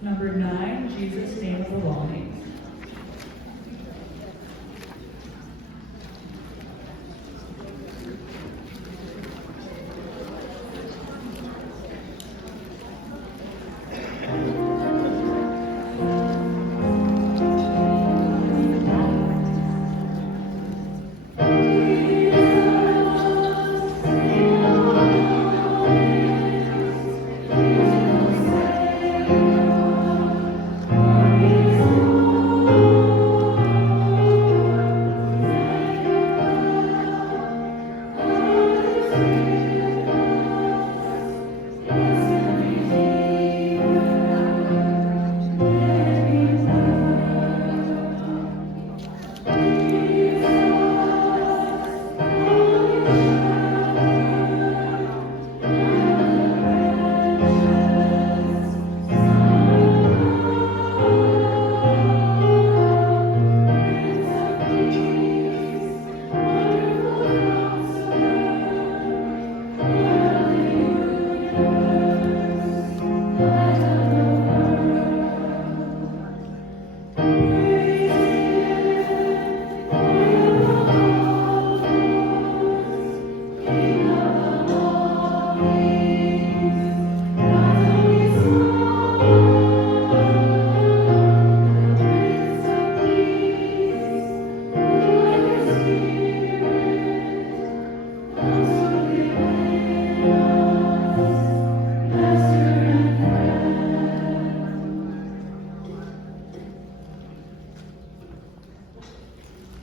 Number 9, Jesus, Name of the Longing.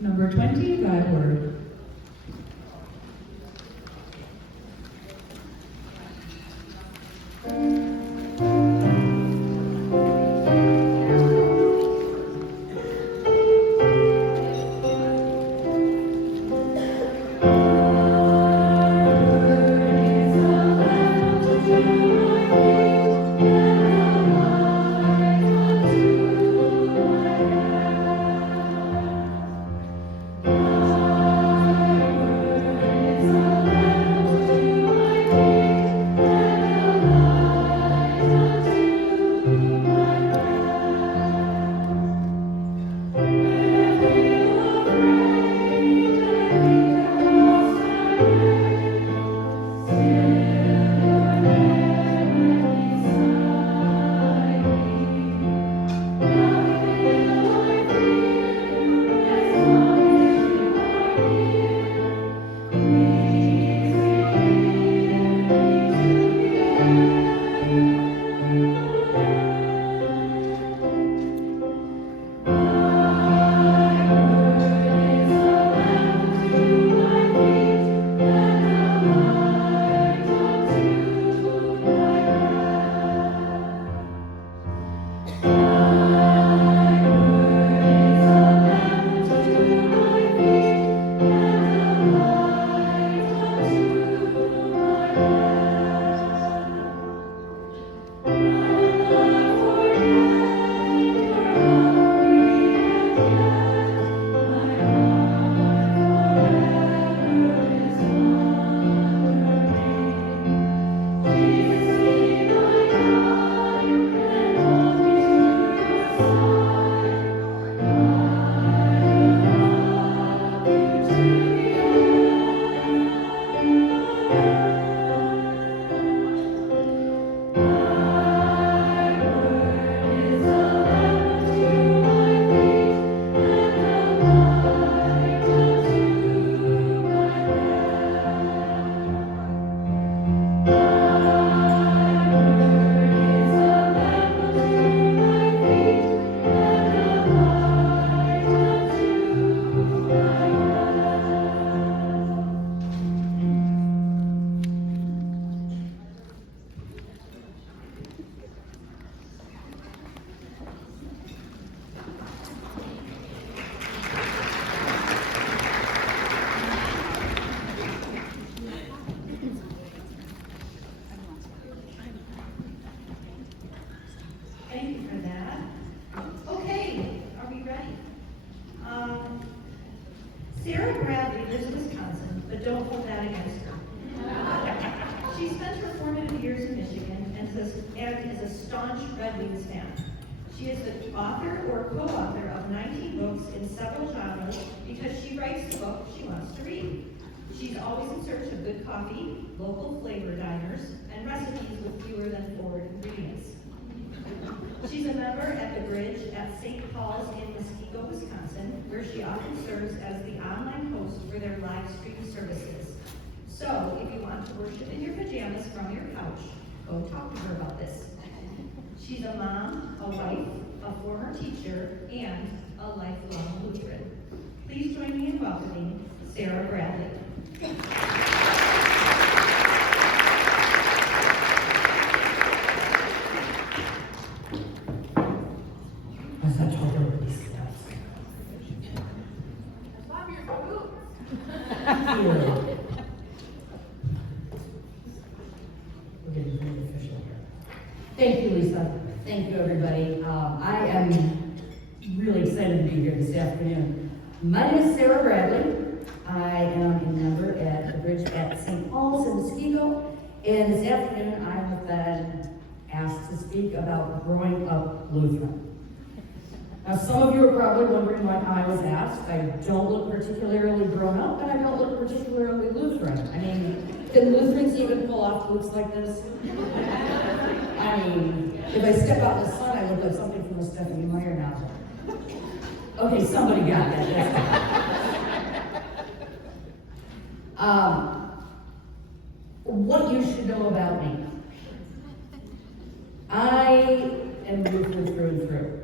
Number 20, Thy Word. Thank you for that. Okay, are we ready? Sarah Bradley lives in Wisconsin, but don't hold that against her. She spent her formative years in Michigan and is as a staunch Red Wings fan. She is the author or co-author of 19 books in several genres because she writes the book she wants to read. She's always in search of good coffee, local flavor diners, and recipes with fewer than 4 ingredients. She's a member at the Bridge at St. Paul's in Muskego, Wisconsin, where she often serves as the online host for their live stream services. So, if you want to worship in your pajamas from your couch, go talk to her about this. She's a mom, a wife, a former teacher, and a lifelong Lutheran. Please join me in welcoming Sarah Bradley. Thank you, Lisa. Thank you, everybody. I am really excited to be here this afternoon. My name is Sarah Bradley. I am a member at the Bridge at St. Paul's in Muskego, and this afternoon I have been asked to speak about growing up Lutheran. Now, some of you are probably wondering why I was asked. I don't look particularly grown up, and I don't look particularly Lutheran. I mean, can Lutherans even pull off looks like this? I mean, if I step out in the sun, I look like something from a Stephanie Meyer novel. Okay, somebody got that. What you should know about me. I am Lutheran through and through.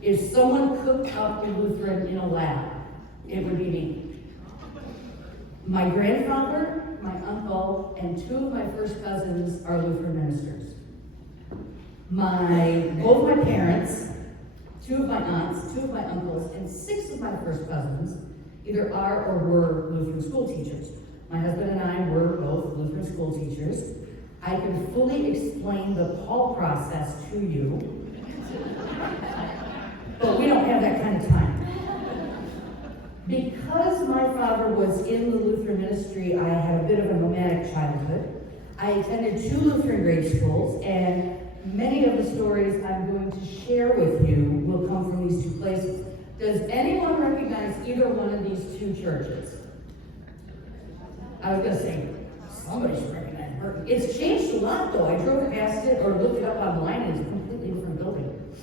If someone cooked up a Lutheran in a lab, it would be me. My grandfather, my uncle, and 2 of my first cousins are Lutheran ministers. Both my parents, 2 of my aunts, 2 of my uncles, and 6 of my first cousins either are or were Lutheran school teachers. My husband and I were both Lutheran school teachers. I can fully explain the Paul process to you, but we don't have that kind of time. Because my father was in the Lutheran ministry, I had a bit of a nomadic childhood. I attended 2 Lutheran grade schools, and many of the stories I'm going to share with you will come from these 2 places. Does anyone recognize either one of these 2 churches? I was going to say, somebody should recognize Burton. It's changed a lot, though. I drove past it or looked it up online, and it's a completely different building.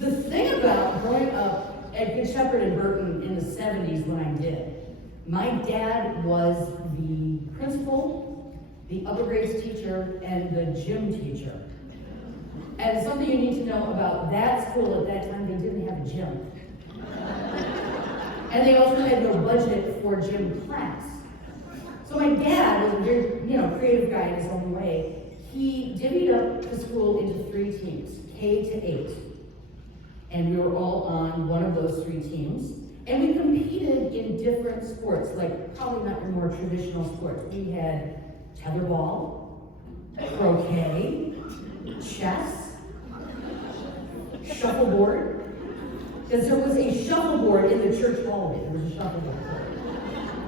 The thing about growing up at Good Shepherd in Burton in the 70s when I did, my dad was the principal, the upper grades teacher, and the gym teacher. And something you need to know about that school at that time, they didn't have a gym. And they also had no budget for gym class. So my dad was a very, creative guy in his own way. He divvied up the school into 3 teams, K to 8. And we were all on one of those 3 teams. And we competed in different sports, like probably not your more traditional sports. We had tetherball, croquet, chess, shuffleboard. Because there was a shuffleboard in the church hallway. There was a shuffleboard.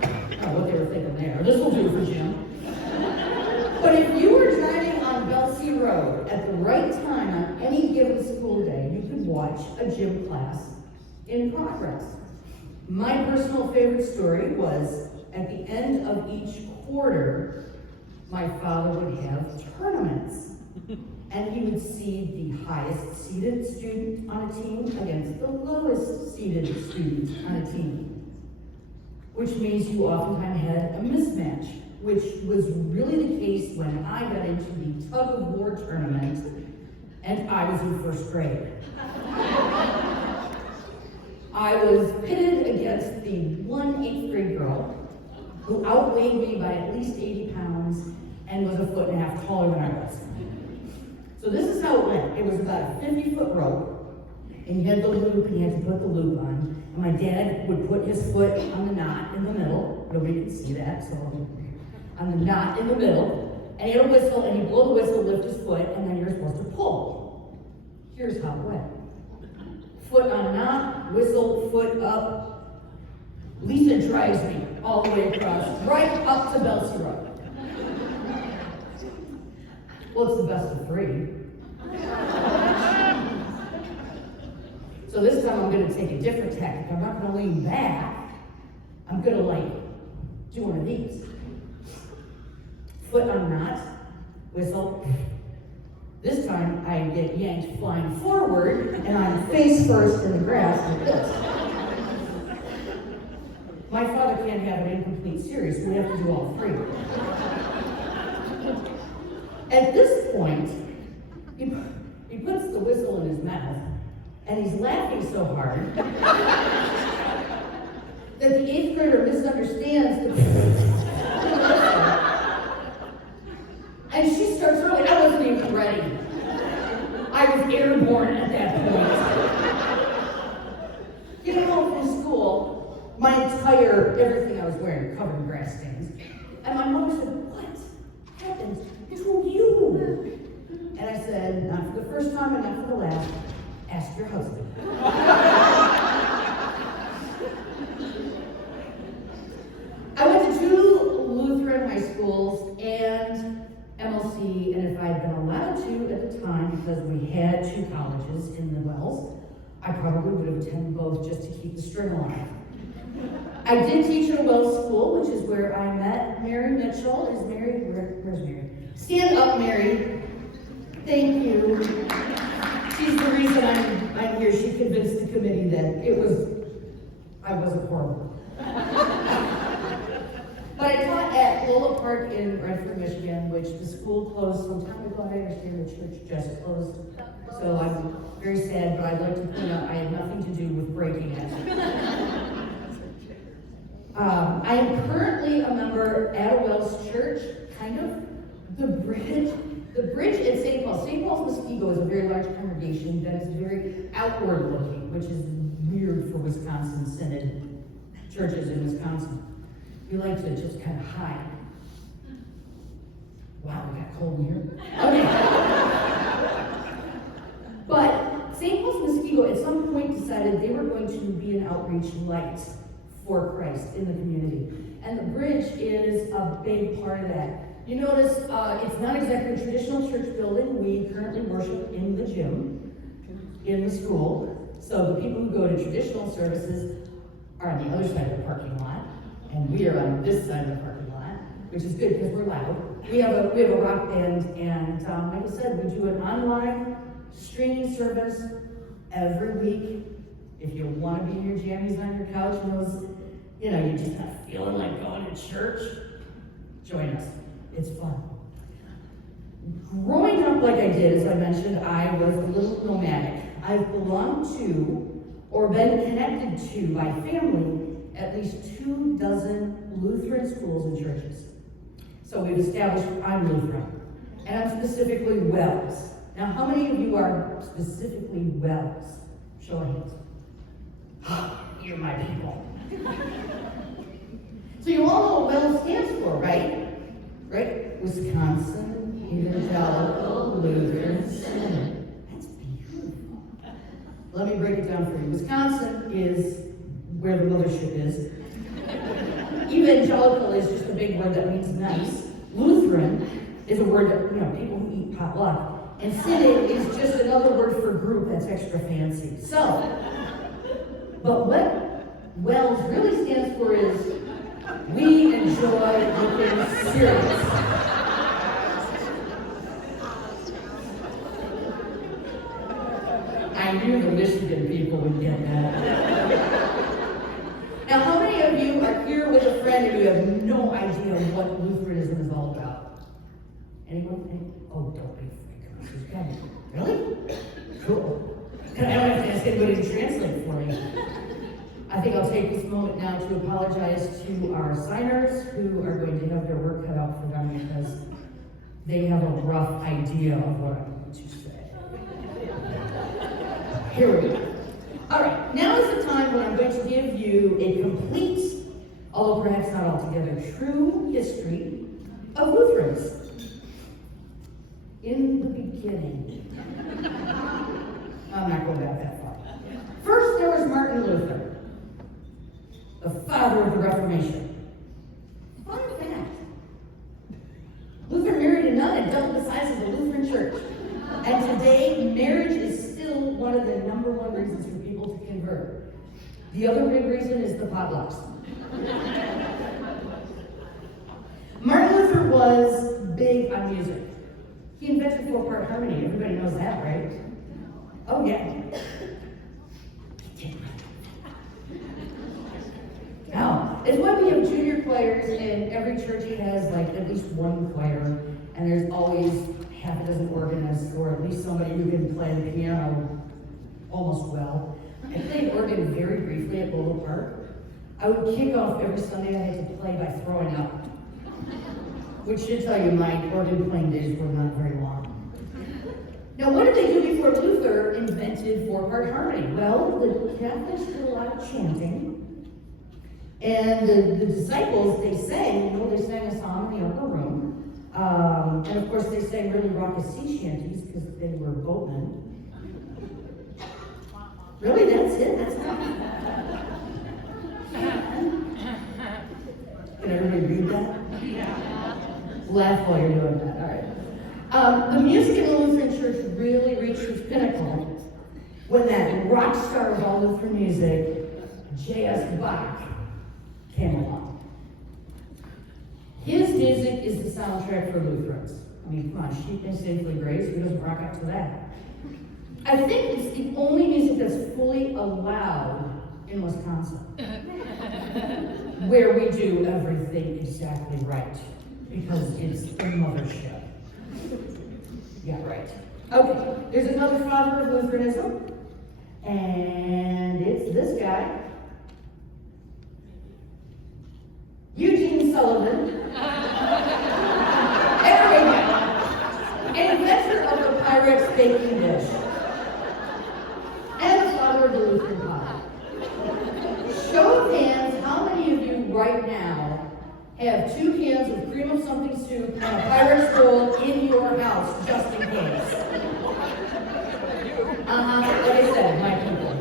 I don't know what they were thinking there. This will do for Jim. But if you were driving on Belsey Road at the right time on any given school day, you could watch a gym class in progress. My personal favorite story was at the end of each quarter, my father would have tournaments. And he would seed the highest seeded student on a team against the lowest seeded student on a team. Which means you oftentimes had a mismatch, which was really the case when I got into the tug of war tournament and I was in first grade. I was pitted against the one 8th grade girl who outweighed me by at least 80 pounds and was a 1.5 feet taller than I was. So this is how it went. It was about a 50-foot rope, and you had the loop, and you had to put the loop on. And my dad would put his foot on the knot in the middle. Nobody could see that, so on the knot in the middle. And he had a whistle, and he'd blow the whistle, lift his foot, and then you're supposed to pull. Here's how it went. Foot on knot, whistle, foot up. Lisa drives me all the way across, right up to Belsey Road. Well, it's the best of 3. So this time I'm going to take a different tactic. I'm not going to lean back. I'm going to do one of these. Foot unknot, whistle. This time I get yanked flying forward and I'm face first in the grass like this. My father can't have an incomplete series, so we have to do all three. At this point, he puts the whistle in his mouth, and he's laughing so hard that the 8th grader misunderstands the and she starts early. I wasn't even ready. I was airborne at that point. Getting home from school, everything I was wearing covered in grass stains. And my mother said, "What happened to you?" And I said, "Not for the first time and not for the last. Ask your husband." I went to 2 Lutheran high schools and MLC, and if I had been allowed to at the time, because we had 2 colleges in the Wells, I probably would have attended both just to keep the string alive. I did teach at a Wells school, which is where I met Mary Mitchell. Is Mary? Where's Mary? Stand up, Mary. Thank you. She's the reason I'm here. She convinced the committee that I wasn't horrible. But I taught at Lola Park in Redford, Michigan, which the school closed some time ago. I understand the church just closed. So I'm very sad, but I'd like to point out I had nothing to do with breaking it. I am currently a member at a Wells church, kind of. The bridge at St. Paul. St. Paul's Muskego is a very large congregation that is very outward looking, which is weird for Wisconsin Synod churches in Wisconsin. We like to just kind of hide. Wow, we got cold in here. Okay. But St. Paul's Muskego at some point decided they were going to be an outreach light for Christ in the community. And the bridge is a big part of that. You notice it's not exactly a traditional church building. We currently worship in the gym, in the school. So the people who go to traditional services are on the other side of the parking lot, and we are on this side of the parking lot, which is good because we're loud. We have a rock band, and like I said, we do an online streaming service every week. If you want to be in your jammies on your couch and you're just not feeling like going to church, join us. It's fun. Growing up like I did, as I mentioned, I was a little nomadic. I've belonged to or been connected to by family at least 24 Lutheran schools and churches. So we've established I'm Lutheran, and I'm specifically Wells. Now, how many of you are specifically Wells? Show of hands. You're my people. So you all know what Wells stands for, right? Right? Wisconsin Evangelical Lutheran Synod. That's beautiful. Let me break it down for you. Wisconsin is where the mothership is. Evangelical is just a big word that means nice. Lutheran is a word that, people who eat potluck. And synod is just another word for group that's extra fancy. So, but what Wells really stands for is we enjoy looking serious. I knew the Michigan people would get that. Now, how many of you are here with a friend and you have no idea what Lutheranism is all about? Anyone? Oh, don't be afraid. Really? Cool. I don't have to ask anybody to translate for me. I think I'll take this moment now to apologize to our signers who are going to have their work cut out for them because they have a rough idea of what I'm going to say. Here we go. All right, now is the time when I'm going to give you a complete, although perhaps not altogether true, history of Lutherans. In the beginning. I'm not going back that far. First, there was Martin Luther, the father of the Reformation. Fun fact. Luther married a nun and doubled the size of the Lutheran church. And today, marriage is still one of the number one reasons for people to convert. The other big reason is the potlucks. Martin Luther was big on music. He invented 4-part harmony. Everybody knows that, right? Oh, yeah. Now, it's why we have junior choirs, and every church has like at least one choir, and there's always half a dozen organists, or at least somebody who can play the piano almost well. I played organ very briefly at Bolo Park. I would kick off every Sunday I had to play by throwing up, which should tell you my organ playing days were not very long. Now, what did they do before Luther invented 4-part harmony? Well, the Catholics did a lot of chanting. And the disciples, they sang a song in the upper room. And of course, they sang really raucous sea shanties because they were boatmen. Really, that's it? That's all? Can everybody read that? Yeah. Laugh while you're doing that, all right. The music in the Lutheran Church really reached its pinnacle when that rock star of all Lutheran music, J.S. Bach, came along. His music is the soundtrack for Lutherans. I mean, come on, Sheep May Safely Grace, who doesn't rock up to that? I think it's the only music that's fully allowed in Wisconsin, where we do everything exactly right, because it's the mothership. Yeah, right. Okay, there's another father of Lutheranism, and it's this guy. Eugene Sullivan, there we go, inventor of the Pyrex baking dish, and the father of the Lutheran pie. Show of hands, how many of you right now have 2 cans of cream of something soup and a Pyrex bowl in your house, just in case? Like I said, my people.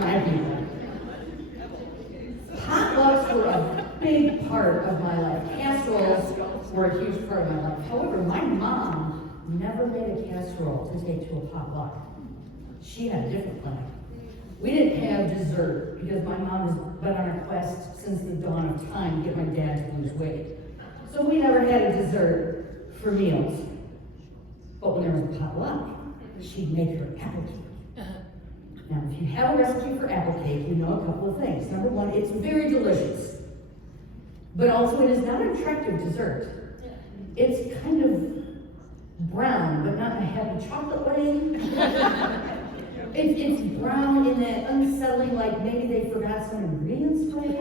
My people. Potlucks were a big part of my life. Casseroles were a huge part of my life. However, my mom never made a casserole to take to a potluck. She had a different plan. We didn't have dessert because my mom has been on a quest since the dawn of time to get my dad to lose weight. So we never had a dessert for meals. But when there was a potluck, she'd make her apple cake. Now, if you have a recipe for apple cake, you know a couple of things. Number one, it's very delicious. But also, it is not an attractive dessert. It's kind of brown, but not in a heavy chocolate way. It's brown in that unsettling, like maybe they forgot some ingredients way.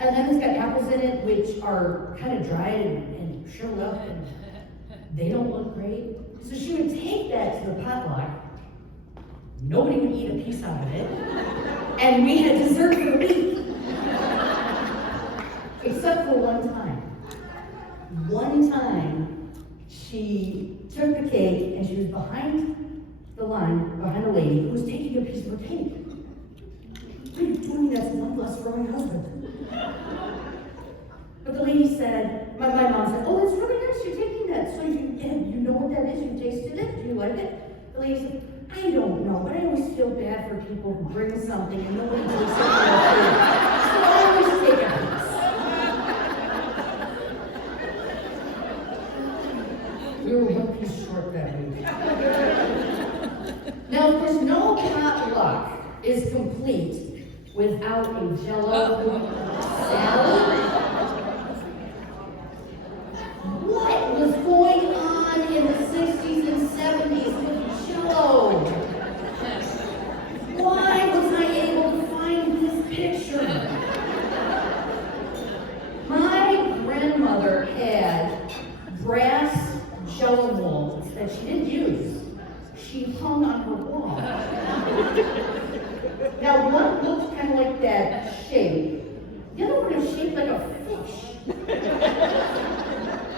And then it's got apples in it, which are kind of dried and shriveled up, and they don't look great. So she would take that to the potluck. Nobody would eat a piece out of it. And we had dessert for the week. Except for one time. One time, she took the cake and she was behind the line, behind a lady who was taking a piece of her cake. What are you doing? That's one less for my husband. But the lady said, my mom said, oh, that's really nice, you're taking that. So you know what that is, you tasted it, do you like it? The lady said, I don't know, but I always feel bad for people who bring something and nobody takes it for their food. So I always take a piece. We were one piece short that week. Now, of course, no potluck is complete without a Jell-O salad. What was going on in the 60s and 70s with Jell-O? Why was I able to find this picture? My grandmother had brass Jell-O molds that she didn't use. She hung on her wall. Now, one looked kind of like that shape. The other one is shaped like a fish.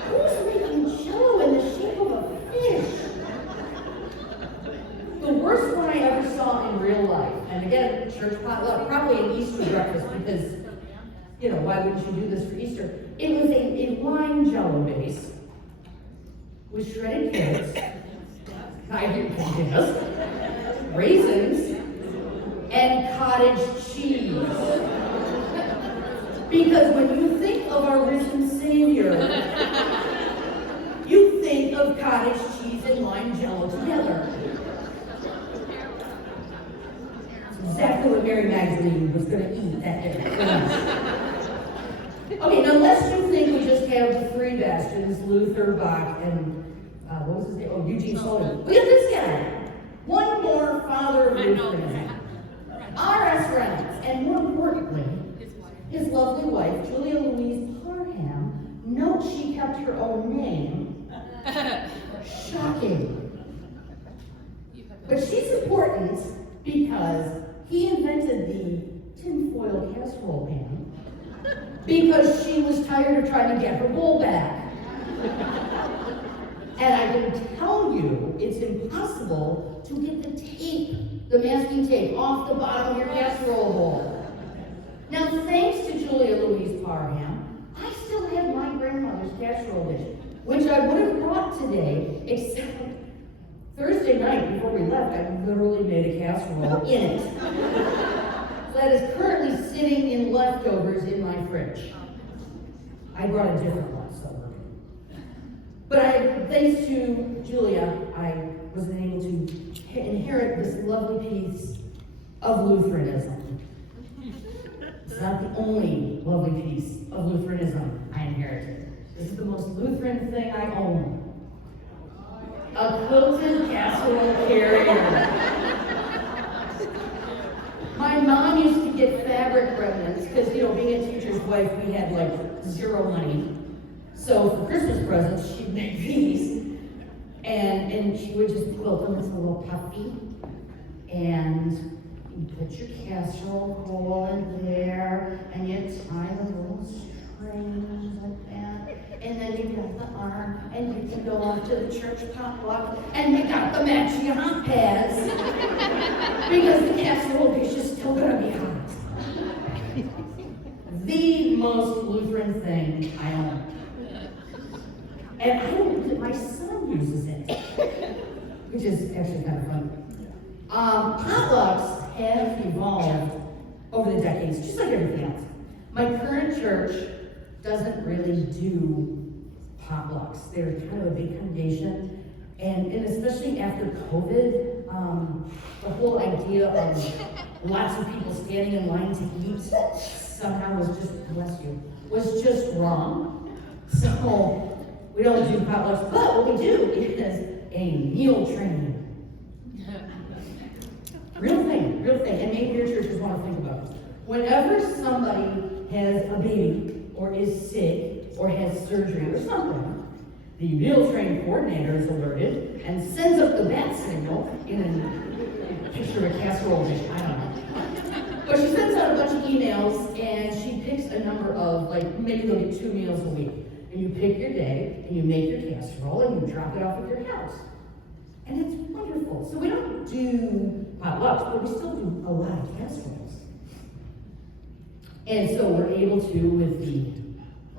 Who's making Jell-O in the shape of a fish? The worst one I ever saw in real life, and again, church potluck, probably an Easter breakfast, because, why wouldn't you do this for Easter? It was a lime Jell-O base with shredded carrots, I didn't guess. Raisins and cottage cheese. Because when you think of our risen Savior, you think of cottage cheese and lime jello together. That's exactly what Mary Magdalene was going to eat that day. Okay, now lest you think we just have the three bastions, Luther, Bach, and what was his name? Oh, Eugene Sullivan. We got this guy. One more father of Lutheranism. R.S. Reynolds, and more importantly, his lovely wife, Julia Louise Parham. Note she kept her own name. Shocking. But she's important because he invented the tinfoil casserole pan because she was tired of trying to get her bowl back. And I can tell you, it's impossible to get the tape, the masking tape, off the bottom of your casserole bowl. Now, thanks to Julia Louise Parham, I still have my grandmother's casserole dish, which I would have brought today, except Thursday night before we left, I literally made a casserole in it. That is currently sitting in leftovers in my fridge. I brought a different one, so we're good. But thanks to Julia, I was able to inherit this lovely piece of Lutheranism. It's not the only lovely piece of Lutheranism I inherited. This is the most Lutheran thing I own. A quilted casserole carrier. My mom used to get fabric remnants because, being a teacher's wife, we had like zero money. So for Christmas presents, she'd make these, and she would just quilt them. It's a little puffy, and you put your casserole bowl in there, and you tie the little strings like that, and then you got the arm, and you can go off to the church potluck, and you got the matching hot pads, because the casserole dish is still gonna be hot. The most Lutheran thing I own. And I don't think my son uses it, which is actually kind of fun. Potlucks have evolved over the decades, just like everything else. My current church doesn't really do potlucks. They're kind of a big congregation, and especially after COVID, the whole idea of lots of people standing in line to eat somehow was just wrong. So we don't do potlucks, but what we do is a meal train. Real thing, and maybe your churches want to think about it. Whenever somebody has a baby, or is sick, or has surgery or something, the meal train coordinator is alerted and sends up the bat signal in a picture of a casserole dish, I don't know. But she sends out a bunch of emails, and she picks a number of, maybe they'll get 2 meals a week. And you pick your day, and you make your casserole, and you drop it off at your house. And it's wonderful. So we don't do potlucks, but we still do a lot of casseroles. And so we're able to, with the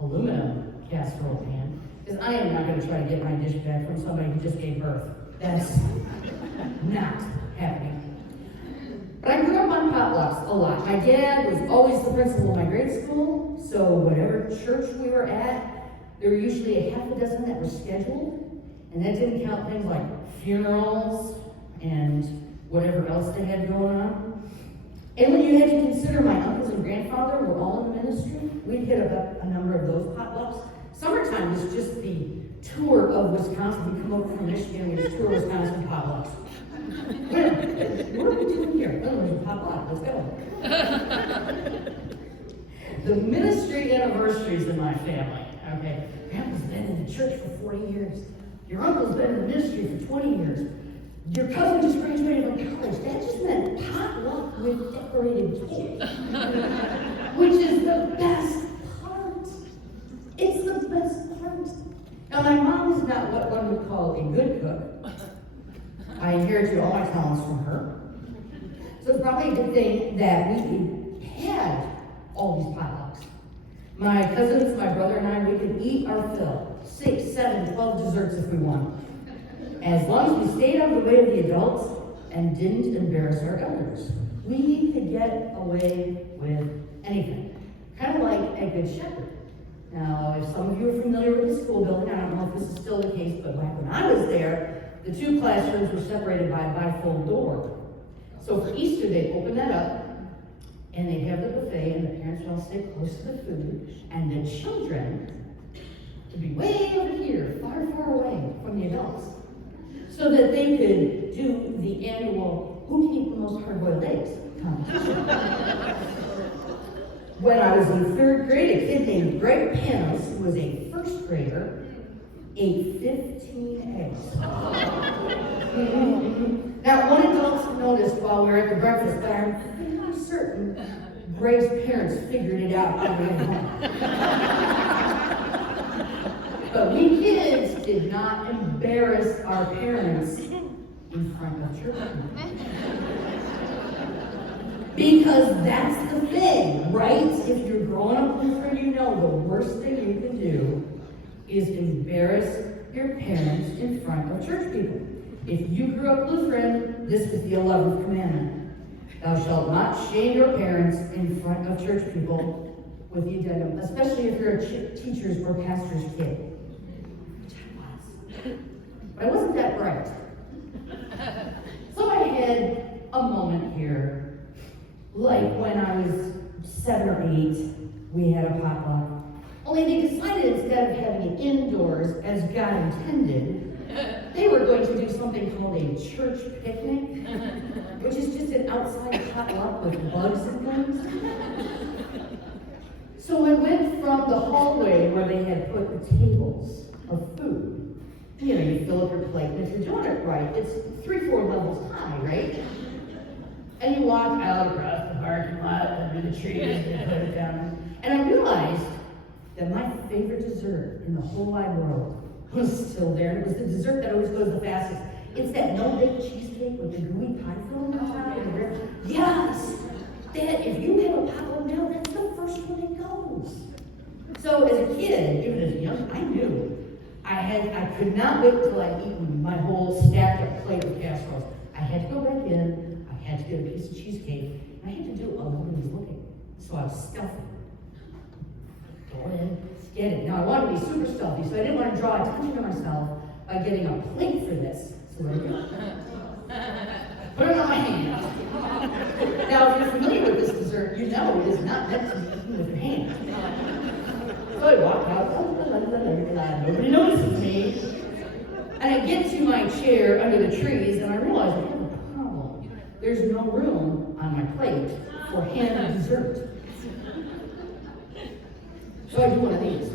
aluminum casserole pan, because I am not going to try to get my dish back from somebody who just gave birth. That's not happening. But I grew up on potlucks a lot. My dad was always the principal of my grade school, so whatever church we were at, there were usually a half a dozen that were scheduled, and that didn't count things like funerals and whatever else they had going on. And when you had to consider my uncles and grandfather were all in the ministry, we'd hit up a number of those potlucks. Summertime was just the tour of Wisconsin. We come over from Michigan, we just tour Wisconsin potlucks. What are we doing here? Oh, there's a potluck, let's go. The ministry anniversaries in my family, okay? Grandpa's been in the church for 40 years. Your uncle's been in the ministry for 20 years. Your cousin just graduated from college. That just meant potluck with decorated cake. Which is the best part. It's the best part. Now, my mom is not what one would call a good cook. I inherited all my talents from her. So it's probably a good thing that we had all these potlucks. My cousins, my brother, and I, we could eat our fill. 6, 7, 12 desserts if we want. as long as we stayed out of the way of the adults and didn't embarrass our elders, we could get away with anything. Kind of like a good shepherd. Now, if some of you are familiar with the school building, I don't know if this is still the case, but back when I was there, the two classrooms were separated by a bifold door. So for Easter, they'd open that up, and they'd have the buffet, and the parents would all sit close to the food, and the children would be way over here, far, far away from the adults, so that they could do the annual "Who can eat the most hard-boiled eggs" competition. When I was in third grade, a kid named Greg Panos, who was a first grader, ate 15 eggs. Now, one adult noticed while we were at the breakfast, but I'm pretty certain Greg's parents figured it out on the way home. But we kids did not embarrass our parents in front of children. Because that's the thing, right? If you're growing up Lutheran, you know the worst thing you can do is embarrass your parents in front of church people. If you grew up Lutheran, this is the 11th commandment. Thou shalt not shame your parents in front of church people with the addendum, especially if you're a teacher's or pastor's kid. Which I was. But I wasn't that bright. So I had a moment here, like when I was 7 or 8, we had a potluck. Only they decided instead of having it indoors as God intended, they were going to do something called a church picnic, which is just an outside potluck with bugs and things. So I went from the hallway where they had put the tables of food. You know, you fill up your plate, and if you're doing it right, it's 3-4 levels high, right? And you walk out across the parking lot under the trees and put it down. And I realized that my favorite dessert in the whole wide world was still there. It was the dessert that always goes the fastest. It's that no-bake cheesecake with the gooey pie filling on top of it. Yes! That, if you have a potluck now, that's the first one that goes. So as a kid, even as young, I knew I could not wait till I'd eaten my whole stacked up plate of casseroles. I had to go back in, I had to get a piece of cheesecake, and I had to do it while nobody was looking. So I was stealthy. Go in, get it. Now I wanted to be super stealthy, so I didn't want to draw attention to myself by getting a plate for this. So what did I do? Put it on my hand. Now, if you're familiar with this dessert, you know it is not meant to be eaten with your hand. So I walk out, nobody notices me. And I get to my chair under the trees, and I realize I have a problem. There's no room on my plate for hand dessert. So I do one of these.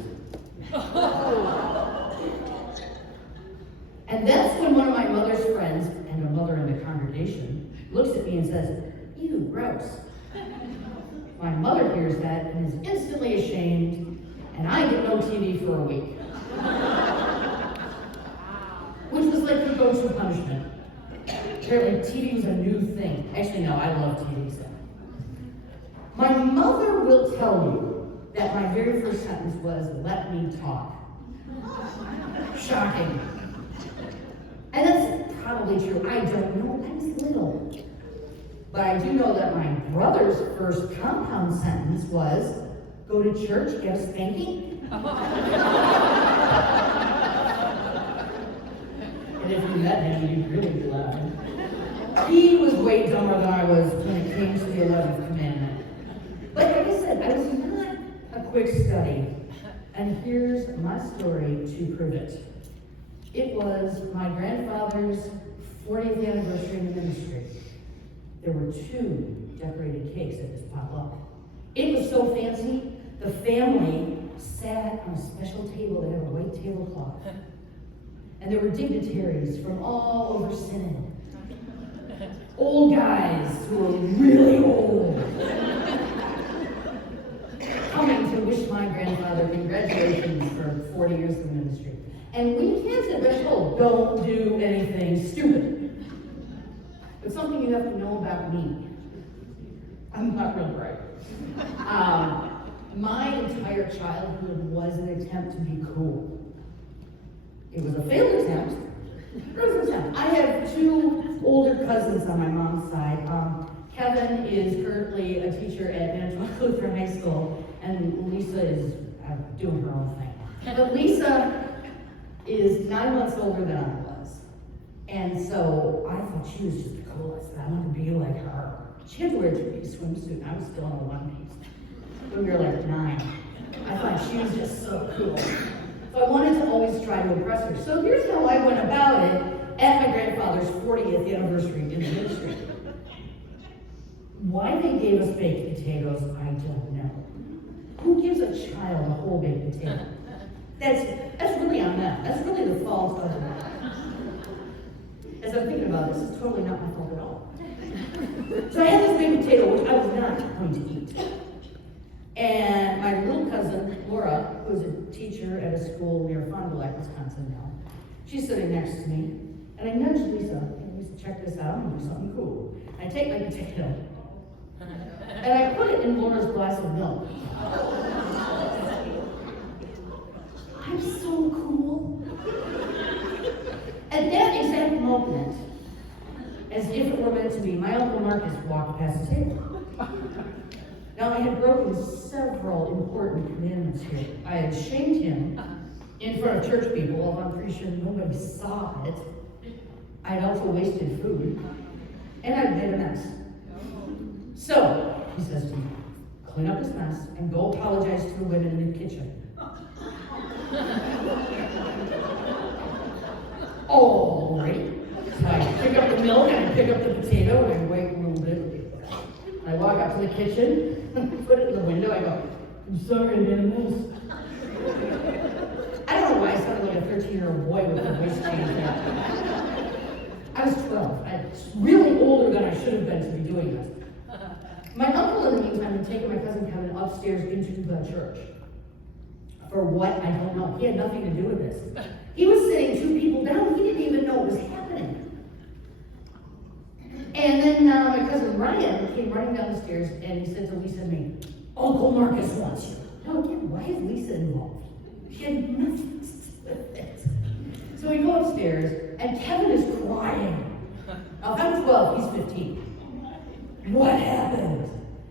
And that's when one of my mother's friends, and a mother in the congregation, looks at me and says, "Ew, gross." My mother hears that and is instantly ashamed, and I get no TV for a week. Which was like the go-to punishment. Apparently TV was a new thing. Actually, no, I love TV stuff. My mother will tell you that my very first sentence was, "Let me talk." Shocking. And that's probably true. I don't know. I was little. But I do know that my brother's first compound sentence was, "Go to church, get a spanking." And if you met him, you'd really be laughing. He was way dumber than I was when it came to the 11th commandment. But like I said, I was not a quick study. And here's my story to prove it. It was my grandfather's 40th anniversary in the ministry. There were 2 decorated cakes at this potluck. It was so fancy, the family sat on a special table that had a white tablecloth. And there were dignitaries from all over Synod. Old guys who were really old. Coming to wish my grandfather congratulations for 40 years of ministry. And we kids had been told, don't do anything stupid. But something you have to know about me. I'm not real bright. My entire childhood was an attempt to be cool. It was a failed attempt, I have two older cousins on my mom's side. Kevin is currently a teacher at Manitowoc Lutheran High School, and Lisa is doing her own thing. But Lisa is 9 months older than I was. And so I thought she was just the coolest. I wanted to be like her. She had to wear a three-piece swimsuit, and I was still in a one-piece. When we were like 9. I thought she was just so cool. So I wanted to always try to impress her. So here's how I went about it at my grandfather's 40th anniversary in the ministry. Why they gave us baked potatoes, I don't know. Who gives a child a whole baked potato? That's really on them. That's really the fault of them. As I'm thinking about this, it's totally not my fault at all. So I had this baked potato, which I was not going to eat. And my little cousin, Laura, who's a teacher at a school near Fond du Lac, Wisconsin now, she's sitting next to me, and I nudged Lisa, and Lisa, check this out, I'm gonna do something cool. I take my potato, and I put it in Laura's glass of milk. I'm so cool. At that exact moment, as if it were meant to be, my Uncle Marcus walked past the table. Now, I had broken several important commandments here. I had shamed him in front of church people, although I'm pretty sure nobody saw it. I had also wasted food, and I'd made a mess. So, he says to me, clean up this mess and go apologize to the women in the kitchen. All right. So I pick up the milk and I pick up the potato and I wait a little bit. I walk up to the kitchen. Put it in the window, I go, I'm sorry I made a mess. I don't know why I sounded like a 13-year-old boy with a voice change there. I was 12. I was really older than I should have been to be doing this. My uncle, in the meantime, had taken my cousin Kevin upstairs into the church. For what? I don't know. He had nothing to do with this. He was sitting 2 people down. He didn't even know what was happening. And then my cousin Ryan came running down the stairs and he said to Lisa and me, Uncle Marcus wants you. Now again, why is Lisa involved? She had nothing to do with it. So we go upstairs and Kevin is crying. Now if I'm 12, he's 15. What happened?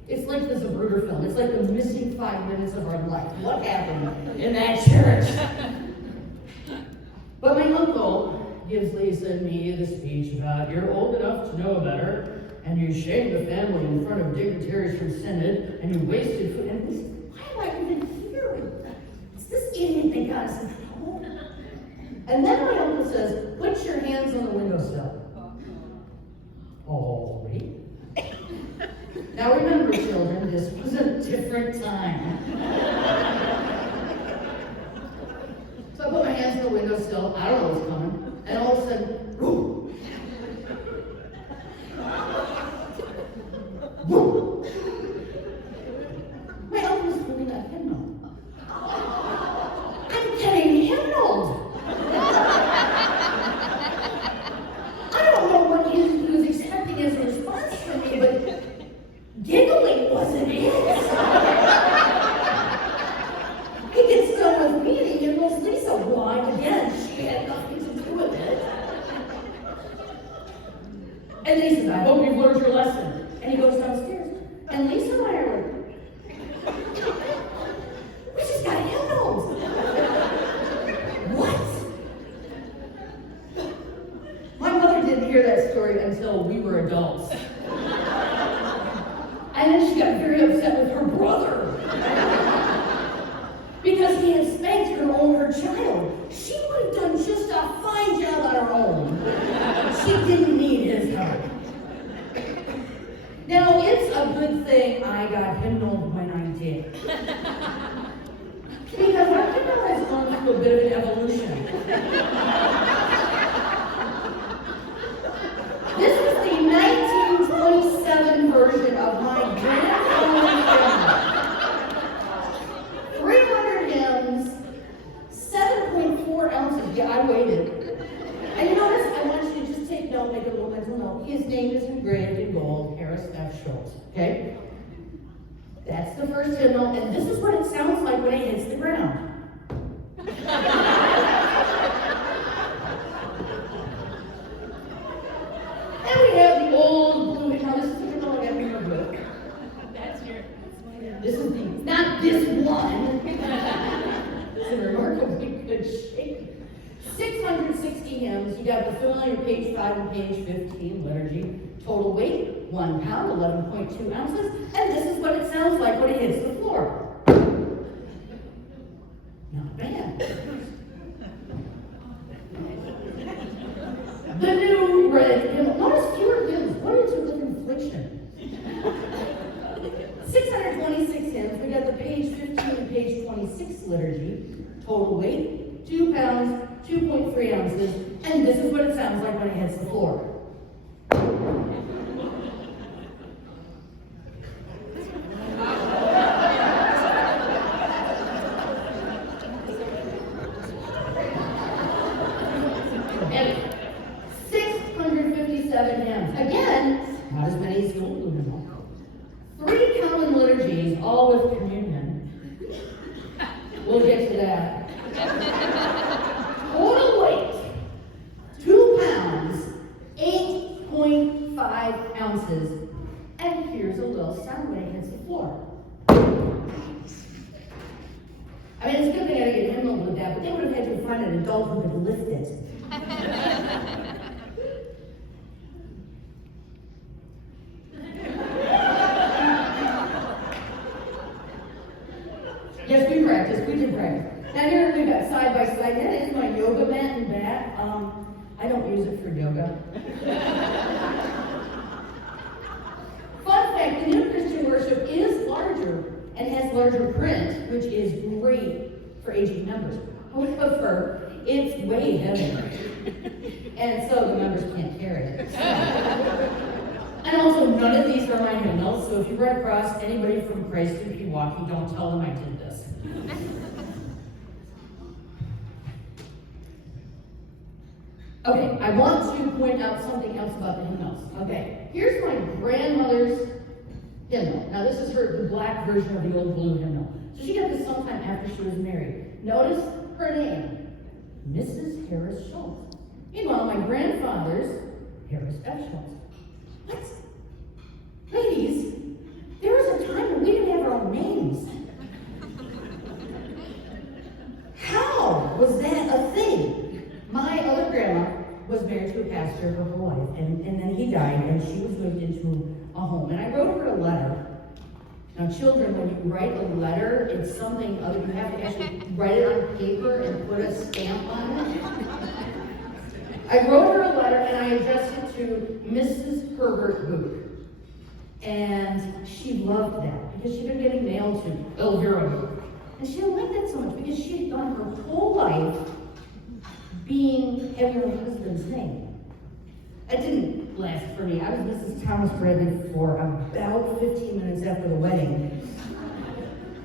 It's like the Zapruder film. It's like the missing 5 minutes of our life. What happened in that church? But my uncle gives Lisa and me the speech about you're old enough to know better, and you shamed the family in front of dignitaries from Synod, and you wasted food. And Lisa, why am I even here? Is this idiot that got us in trouble? And then my uncle says, put your hands on the windowsill. All right. Now remember, children, this was a different time. So I put my hands on the windowsill. I don't know what's coming. And all of a sudden, whoo! Whoo! My uncle was holding a hymnal. I'm getting hymnaled! I don't know what he was expecting as a response from me, but giggling wasn't it. He gets done with me and he giggles Lisa. Why? Again, she had nothing to do with it. And he says, I hope you've learned your lesson. And he goes downstairs. And Lisa and I are like, we just got hymnaled. What? My mother didn't hear that story until we were adults. And then she got very upset with her brother. Because he had spanked her child. She would have done just a fine job on her own. She didn't need his help. Now, it's a good thing I got hymnaled when I did. Because our hymnal has gone through a bit of an evolution. This was the 1927 version of my grandfather's hymnal. 300 hymns, 7.4 ounces. Yeah, I waited. And you notice, I want you to just take note, make a little mental note. His name is engraved in gold, Harris F. Schultz. Okay? That's the first hymnal, and this is what it sounds like when it hits the ground. familiar page 5 and page 15 liturgy. Total weight, 1 pound, 11.2 ounces. And this is what it sounds like when it hits the floor. Not bad. The new red hymnal. Notice fewer hymns. What is it with inflation? 626 hymns. We got the page 15 and page 26 liturgy. Total weight, 2 pounds, 2.3 ounces. And this is what it sounds like when it hits the floor. And 657 hymns. Again, not as many as the old hymnal. 3 common liturgies, all with communion. We'll get to that. Total weight, 2 pounds, 8.5 ounces. And here's a little sound when it hits the floor. I mean, it's a good thing I didn't get hymnal with that, but they would have had to find an adult who could lift it. Yes, we practiced. We did practice. Now here we've got side by side. That is my yoga mat and bat. I don't use it for yoga. Fun fact, the new Christian worship is larger and has larger print, which is great for aging members. However, it's way heavier. And so the members can't carry it. And also, none of these are my hymnals, so if you run across anybody from Christ in Pewaukee, don't tell them I did this. Okay, I want to point out something else about the hymnals. Okay, here's my grandmother's hymnal. Now this is the black version of the old blue hymnal. So she got this sometime after she was married. Notice her name, Mrs. Harris Schultz. Meanwhile, my grandfather's Harris F. Schultz. What? Ladies, there was a time when we didn't have our own names. How was that a thing? My other grandma was married to a pastor her whole life, and then he died, and she was moved into a home. And I wrote her a letter. Now, children, when you write a letter, it's something other. You have to actually write it on paper and put a stamp on it. I wrote her a letter, and I addressed it to Mrs. Herbert Booth. And she loved that, because she'd been getting mail to Elvira Booth. And she didn't like that so much, because she had gone her whole life having her husband's name. It didn't last for me. I was Mrs. Thomas Bradley for about 15 minutes after the wedding.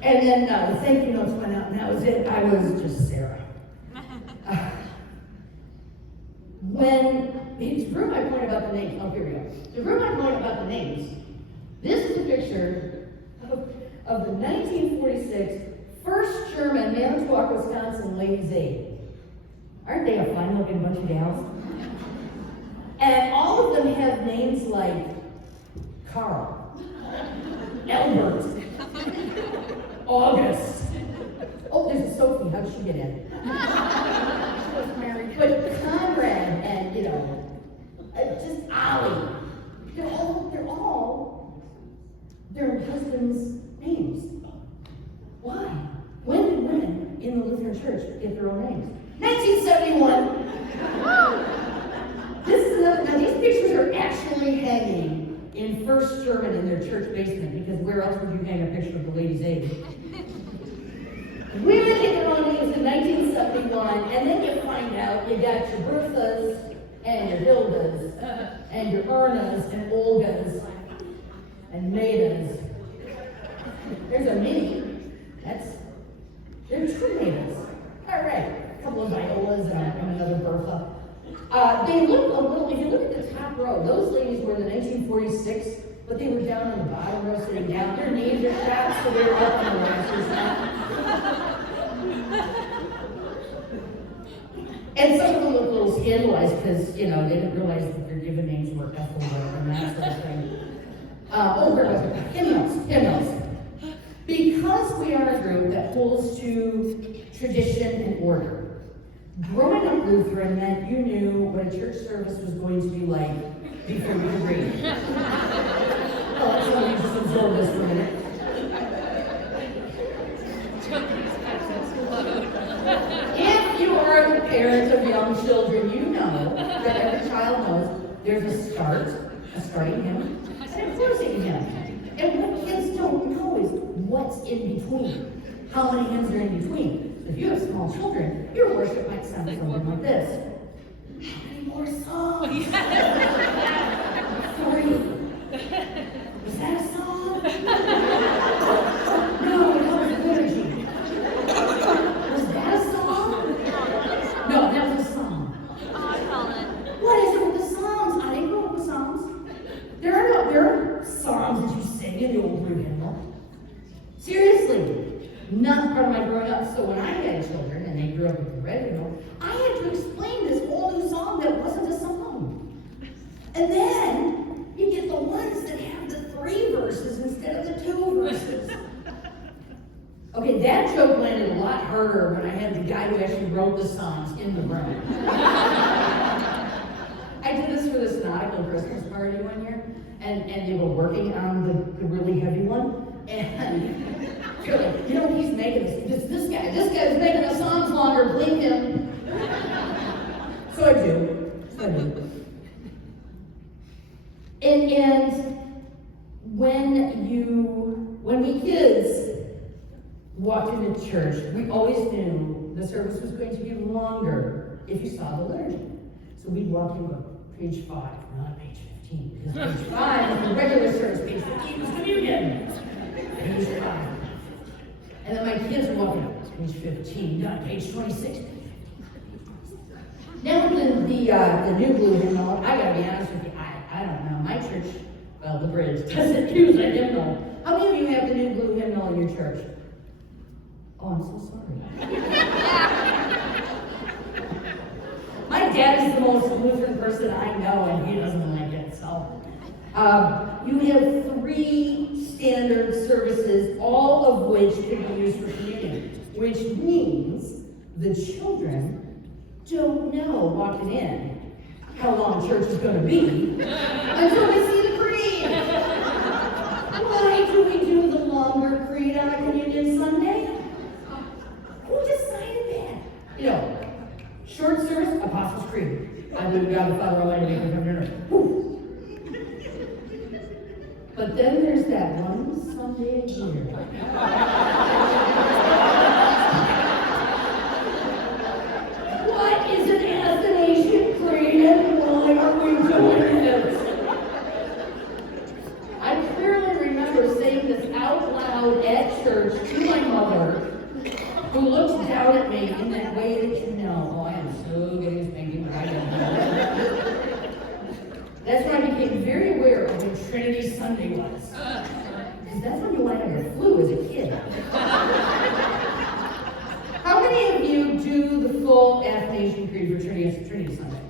And then the thank you notes went out, and that was it. I was just Sarah. To prove my point about the names, oh, here we go. To prove my point about the names, this is a picture of the 1946 First German Manitowoc, Wisconsin Ladies' Aid. Aren't they a fine-looking bunch of gals? And all of them have names like Carl, Albert, August. Oh, there's a Sophie. How did she get in? She was married. But Conrad and, just Ollie. They're all their husbands' names. Why? When did women in the Lutheran Church get their own names? 1971. This is another. Now these pictures are actually hanging in First German in their church basement, because where else would you hang a picture of the Ladies' Aid? Women get their own names in 1971, and then you find out you got your Berthas and your Hildas and your Ernas and Olgas and Maidas. There's a Minnie. They're true Maidas. All right. A couple of Violas and another Bertha. They look a little, if you look at the top row, those ladies were in the 1946, but they were down on the bottom row sitting down. Their knees are shot, so they were up on the rafters now. And some of them look a little scandalized because, they didn't realize that their given names were Ethelred and that sort of thing. Where was it? Hymnals. Because we are a group that holds to tradition and order, Growing up Lutheran meant you knew what a church service was going to be like before you could read. Well, let's let me just absorb this for a minute. If you are the parent of young children, you know that every child knows there's a start, a starting hymn, and a closing hymn. And what kids don't know is what's in between. How many hymns are in between? So if you have small children, your worship might sound something like this. How many more songs? 3. Was that a song? No, that was a liturgy. Was that a song? No, that was a song. What is it with the Psalms? I didn't grow up with Psalms. There are Psalms that you sing in the old blue hymnal. Seriously, not part of my growing up. So when I had children and they grew up with the red hymnal, I had to explain this whole new song that wasn't a song. And then you get the ones that have the 3 verses instead of the 2 verses. Okay, that joke landed a lot harder when I had the guy who actually wrote the songs in the room. I did this for the Synodical Christmas party one year, and they were working on the really heavy one, and you're like, you know, he's making this guy's making the songs longer, blame him. So I do. And when we kids walked into church, we always knew the service was going to be longer if you saw the liturgy. So we'd walk in page 5, not page 15, because page 5 is the regular service, page 15 was communion. Page 5. And then my kids were walking up, page 15, not page 26. Now the new blue hymnal, I gotta be honest with you, I don't know. My church, well, the Bridge, doesn't use a hymnal. How many of you have the new blue hymnal in your church? Oh, I'm so sorry. My dad is the most Lutheran person I know, and he doesn't like it, so. You have 3 standard services, all of which can be used for communion, which means the children don't know walking in how long church is going to be until we see the creed. Why do we do the longer creed on a communion Sunday? Who decided that? You know, short service, Apostles' Creed. I believe God the Father Almighty, make him come to earth. But then there's that one Sunday a year. What is an Athanasian Creed and why are we doing it? I clearly remember saying this out loud at church to my mother, who looked down at me in that way that you know, oh, I am so good at thinking, but I don't know. That's when I became very aware of when Trinity Sunday was. Because that's when you went on your flu as a kid. How many of you do the full Athanasian Creed for Trinity Sunday?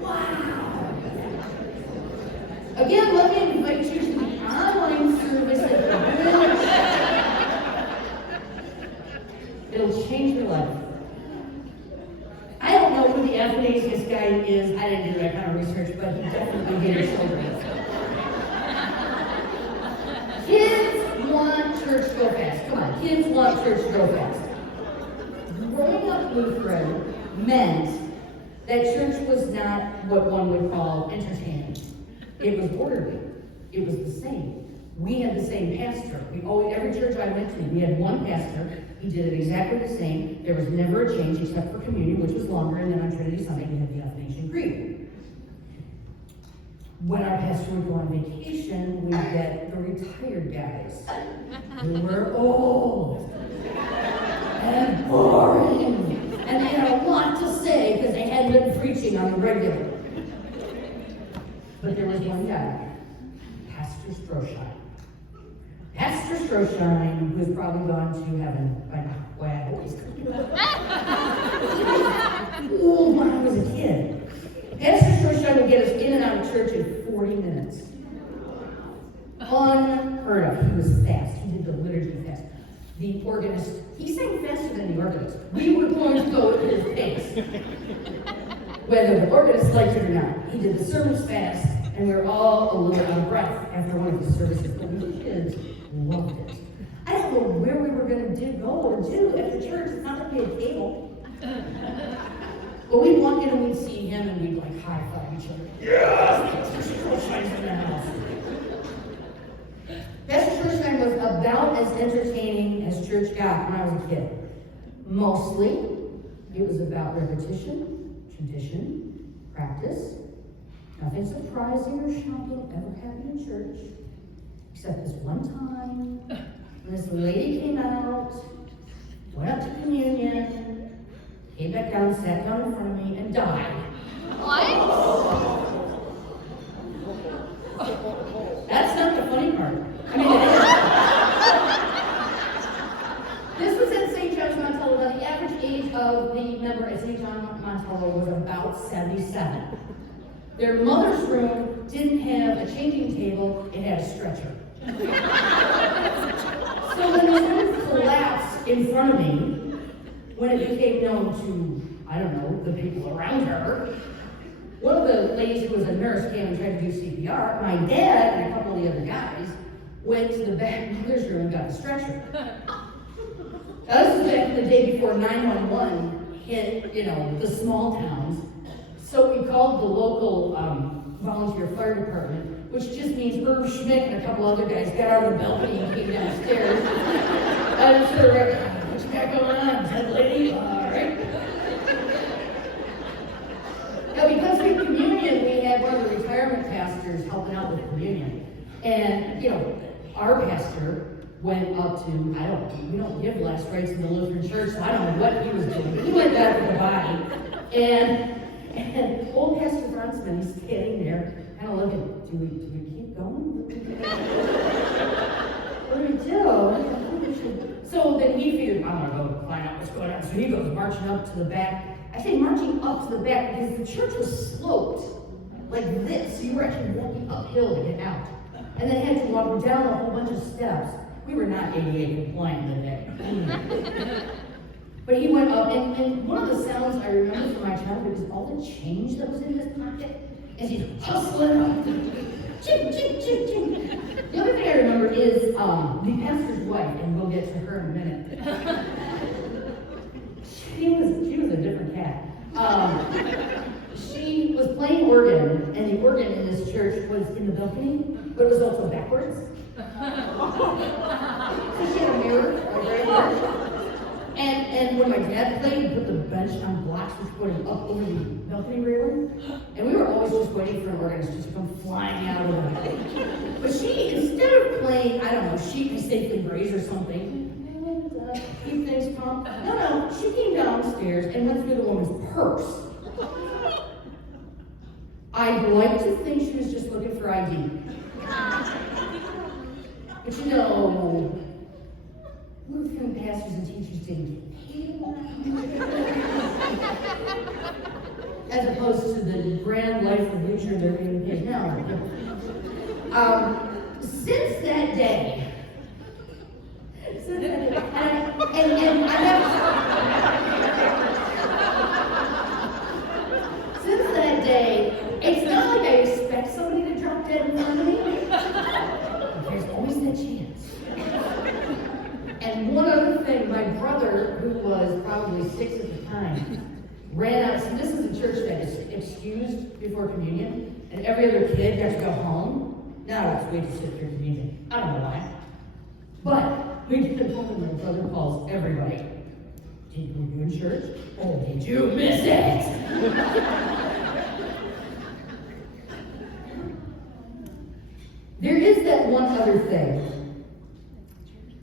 Wow! Again, let me invite you to the online service at the Bridge. It'll change your life. I don't know who the Athanasius guy is. I didn't do that kind of research, but he definitely gave us children. Kids want church to go fast. Come on, kids want church to go fast. Growing up Lutheran meant that church was not what one would call entertaining. It was orderly. It was the same. We had the same pastor. Every church I went to, we had one pastor. He did it exactly the same. There was never a change except for communion, which was longer, and then on Trinity Sunday we had the Athanasian Creed. When our pastor would go on vacation, we'd get the retired guys who were old and boring, and they had a lot to say because they hadn't been preaching on the regular. But there was one guy, Pastor Stroshine. Pastor Stroshine, who's probably gone to heaven by now. Boy, I hope he's coming. Old when I was a kid. Pastor Stroshine would get us in and out of church in 40 minutes. Unheard of. He was fast. He did the liturgy fast. the organist, he sang faster than the organist. We were going to go at his pace. Whether the organist liked it or not. He did the service fast, and we were all a little out of breath after one of the services, but we kids loved it. I don't know where we were going to go or do after church. It's not like we had cable. But we'd walk in and we'd see him, and we'd like high-five each other. Yes! Schulstein in the house. Pastor Schulstein was about as entertaining as church got when I was a kid. Mostly, it was about repetition, tradition, practice. Nothing surprising or shocking ever happened in church, except this one time when this lady came out, went up to communion, came back down, sat down in front of me, and died. What? That's not the funny part. I mean, this was at St. John's Montello. The average age of the member at St. John's Montello was about 77. Their mother's room didn't have a changing table, it had a stretcher. So when the room collapsed in front of me, when it became known to, I don't know, the people around her, one of the ladies who was a nurse came and tried to do CPR. My dad and a couple of the other guys went to the back mother's room and got a stretcher. Now, this is back in the day before 911 hit, the small towns. So we called the local volunteer fire department, which just means Herb Schmidt and a couple other guys got out of the balcony and came downstairs. I was sort of like, what you got going on? Is that lady? All right. Now, because we communion, we had one of the retirement pastors helping out with communion. And, our pastor went up to, we don't give last rites in the Lutheran church, so I don't know what he was doing. He went back to the body. And old Pastor Bronsman, he's standing there, kind of looking, do we keep going? What do we do? So then he figured, I'm gonna go find out what's going on. So he goes marching up to the back. I say marching up to the back because the church was sloped like this. So you were actually walking uphill to get out. And then had to walk down a whole bunch of steps. We were not ADA compliant that day. But he went up, and one of the sounds I remember from my childhood was all the change that was in his pocket as he's hustling up. Ching, ching, ching, ching. The other thing I remember is the pastor's wife, and we'll get to her in a minute. She was a different cat. She was playing organ, and the organ in this church was in the balcony, but it was also backwards. So she had a mirror right there. And when my dad played, he put the bench on blocks, which put him up over the balcony railing. And we were always just waiting for an organist just to come flying out of the balcony. But she, instead of playing, I don't know, Sheep Me Safely Graze or something, keep things calm. No, she came downstairs and went through the woman's purse. I'd like to think she was just looking for ID. But Lutheran pastors and teachers didn't as opposed to the grand life of leisure they're being paid now. Since that day, and I have since that day, it's not like I expect somebody to drop dead in front of me. There's always that chance. And one other thing, my brother, who was probably 6 at the time, ran out. So this is a church that is excused before communion, and every other kid got to go home. Now it's way to sit through communion. I don't know why. But we get home and my brother calls everybody. Were you in church? Oh, did you miss it? There is that one other thing.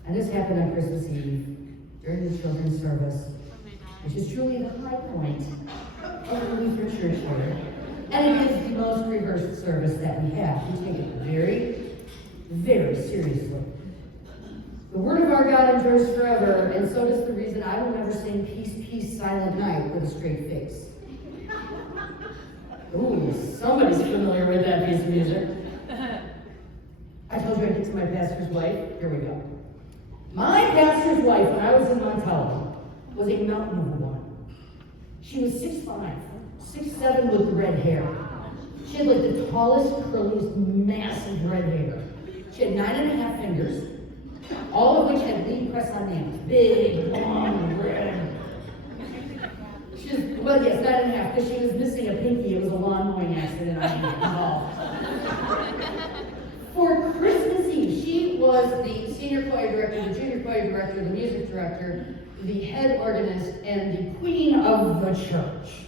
And this happened on Christmas Eve during the children's service, which is truly the high point of the Lutheran Church here. And it is the most rehearsed service that we have. We take it very, very seriously. The word of our God endures forever, and so does the reason I will never sing Peace, Peace, Silent Night with a straight face. Ooh, somebody's familiar with that piece of music. I told you I'd get to my pastor's wife. Here we go. My pastor's wife, when I was in Montello, was a mountain of a woman. She was 6'5", 6'7" with red hair. She had like the tallest, curliest, massive red hair. She had 9.5 fingers, all of which had lead press-on nails. Big, long, red. She was, well, yes, 9.5, because she was missing a pinky. It was a lawn mowing accident. I didn't get involved. For Christmas Eve, she was the senior choir director, the junior choir director, the music director, the head organist, and the queen of the church.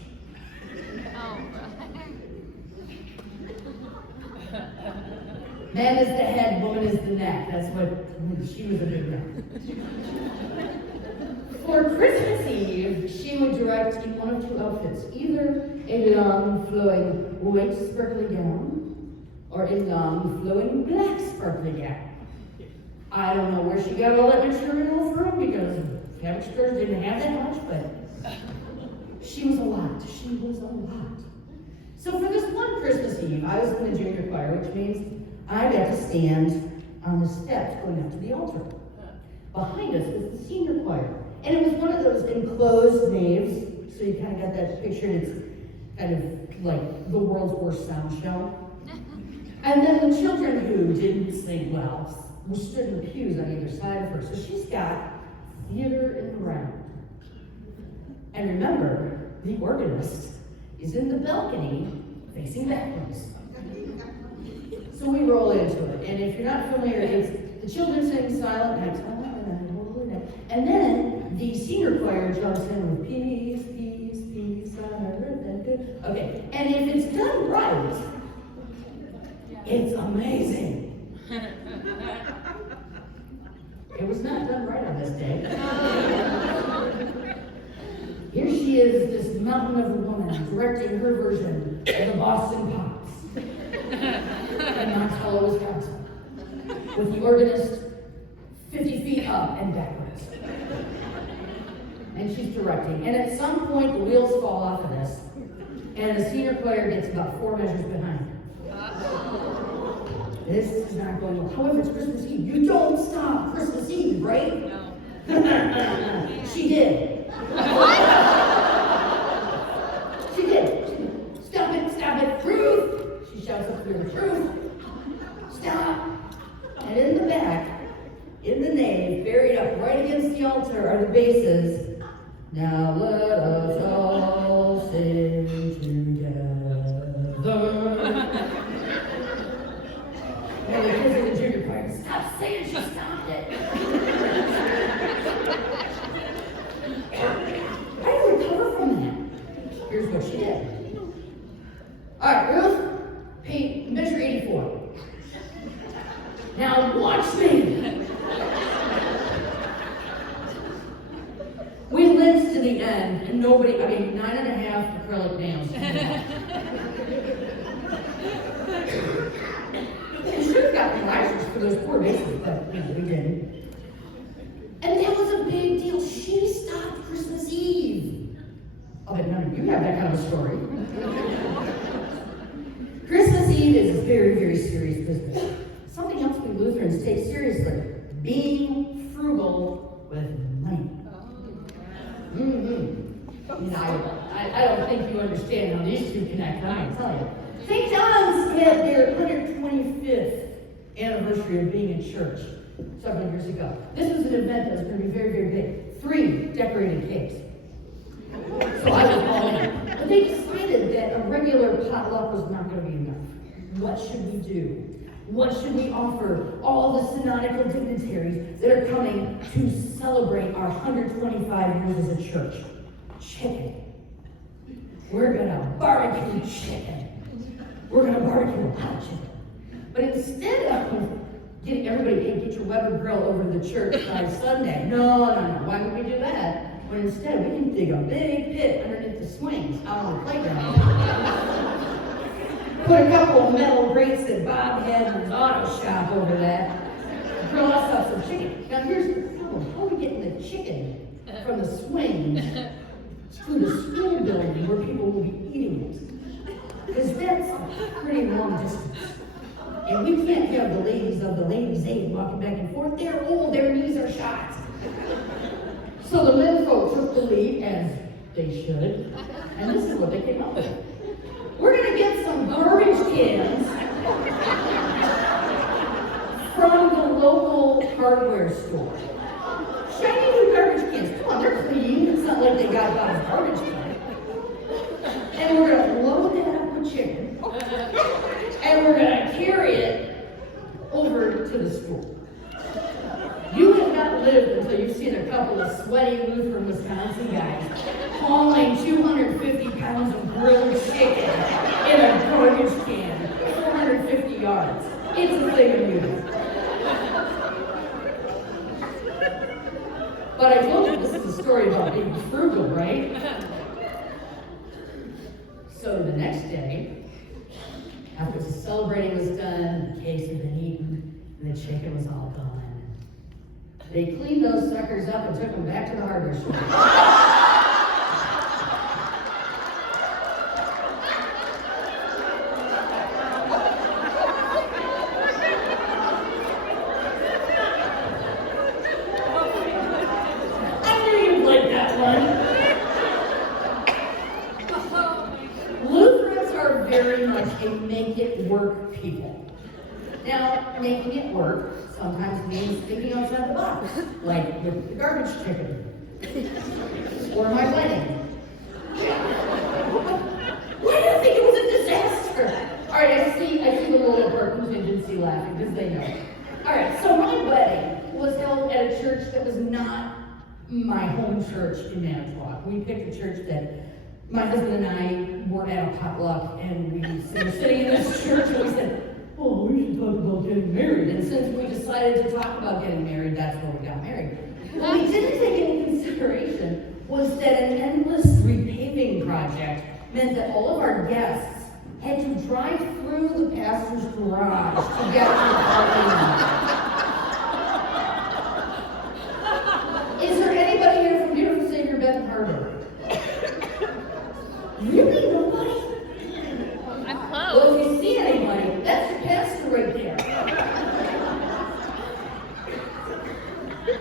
Man is the head, woman is the neck. That's what she was a big girl. For Christmas Eve, she would direct in one of two outfits, either a long, flowing white sparkly gown, or a long, flowing black sparkly gown. I don't know where she got all that material from, because fabric stores didn't have that much, but she was a lot. She was a lot. So for this one Christmas Eve, I was in the junior choir, which means I got to stand on the steps going up to the altar. Behind us was the senior choir. And it was one of those enclosed naves, so you kind of got that picture, and it's kind of like the world's worst sound show. And then the children who didn't sing well stood in the pews on either side of her. So she's got theater in the round. And remember, the organist is in the balcony facing backwards. So we roll into it. And if you're not familiar, it's the children sing Silent Night, Holy Night. And then the senior choir jumps in with peace, peace, peace on earth and good. Okay, and if it's done right, it's amazing. It was not done right on this day. Here she is, this mountain of a woman, directing her version of the Boston Pops in Montello, Wisconsin, with the organist 50 feet up and backwards. And she's directing. And at some point, the wheels fall off of this, and the senior choir gets about 4 measures behind her. This is not going well. However, it's Christmas Eve. You don't stop Christmas Eve, right? No. She did. She did. Stop it, truth! She shouts up through the truth. Stop. And in the back, in the nave, buried up right against the altar are the basses. Now let us all sing together. And the kids in the junior choir, stop singing, she stopped it. How do you recover from that? Here's what she did. All right, Ruth, measure 84. Now watch me. We limped to the end, and nobody, 9.5 acrylic nails. We should have gotten lashes for those poor bases, but we didn't. And that was a big deal. She stopped Christmas Eve. Oh, but none of you have that kind of story. Christmas Eve is a very, very serious business. Something else we Lutherans take seriously. Being frugal with money. I don't think you understand how these two connect, I'm going to tell you. St. John's had their 125th anniversary of being in church several years ago. This was an event that was going to be very, very big. 3 decorated cakes. So I was all in. But they decided that a regular potluck was not going to be enough. What should we do? What should we offer all the synodical dignitaries that are coming to celebrate our 125 years as a church? Chicken. We're going to barbecue chicken. We're going to barbecue a lot of chicken. But instead of getting everybody to get your Weber grill over to the church by Sunday, no. Why would we do that? When instead we can dig a big pit underneath the swings out on the playground. Put a couple of metal grates that Bob had in his auto shop over that. Grill us up some chicken. Now here's the problem. How are we getting the chicken from the swings to the school building where people will be eating it? Because that's a pretty long distance. And we can't have the ladies of the ladies' aid walking back and forth. They're old, their knees are shot. So the men folk took the lead, as they should, and this is what they came up with. We're gonna get some garbage cans from the local hardware store. Shiny new garbage cans. Come on, they're clean. It's not like they got out of garbage can. And we're gonna load that up with chicken. And we're gonna carry it over to the school. You have not lived until you've seen a couple of sweaty Lutheran, Wisconsin guys hauling 250 pounds of grilled chicken in a garbage can, 450 yards. It's a thing of beauty. But I told you this is a story about being frugal, right? So the next day, after the celebrating was done, the cakes had been eaten, and the chicken was all gone, they cleaned those suckers up and took them back to the hardware store. I knew you'd like that one. Lutherans are very much a make-it-work people. Now, making it work sometimes means thinking outside the box, like with the garbage chicken, or my wedding. Why do you think it was a disaster? All right, I see the little part contingency laughing, because they know. All right, so my wedding was held at a church that was not my home church in Manitowoc. We picked a church that my husband and I were at a potluck, and we were sitting in this church, and we said, oh, we should talk about getting married. And since we decided to talk about getting married, that's where we got married. What we didn't take into consideration was that an endless repaving project meant that all of our guests had to drive through the pastor's garage to get to the parking lot. Is there anybody here from Beautiful Savior Benton Harbor? Really? Nobody? I'm close. Well, if you see anybody, that's the pastor right there.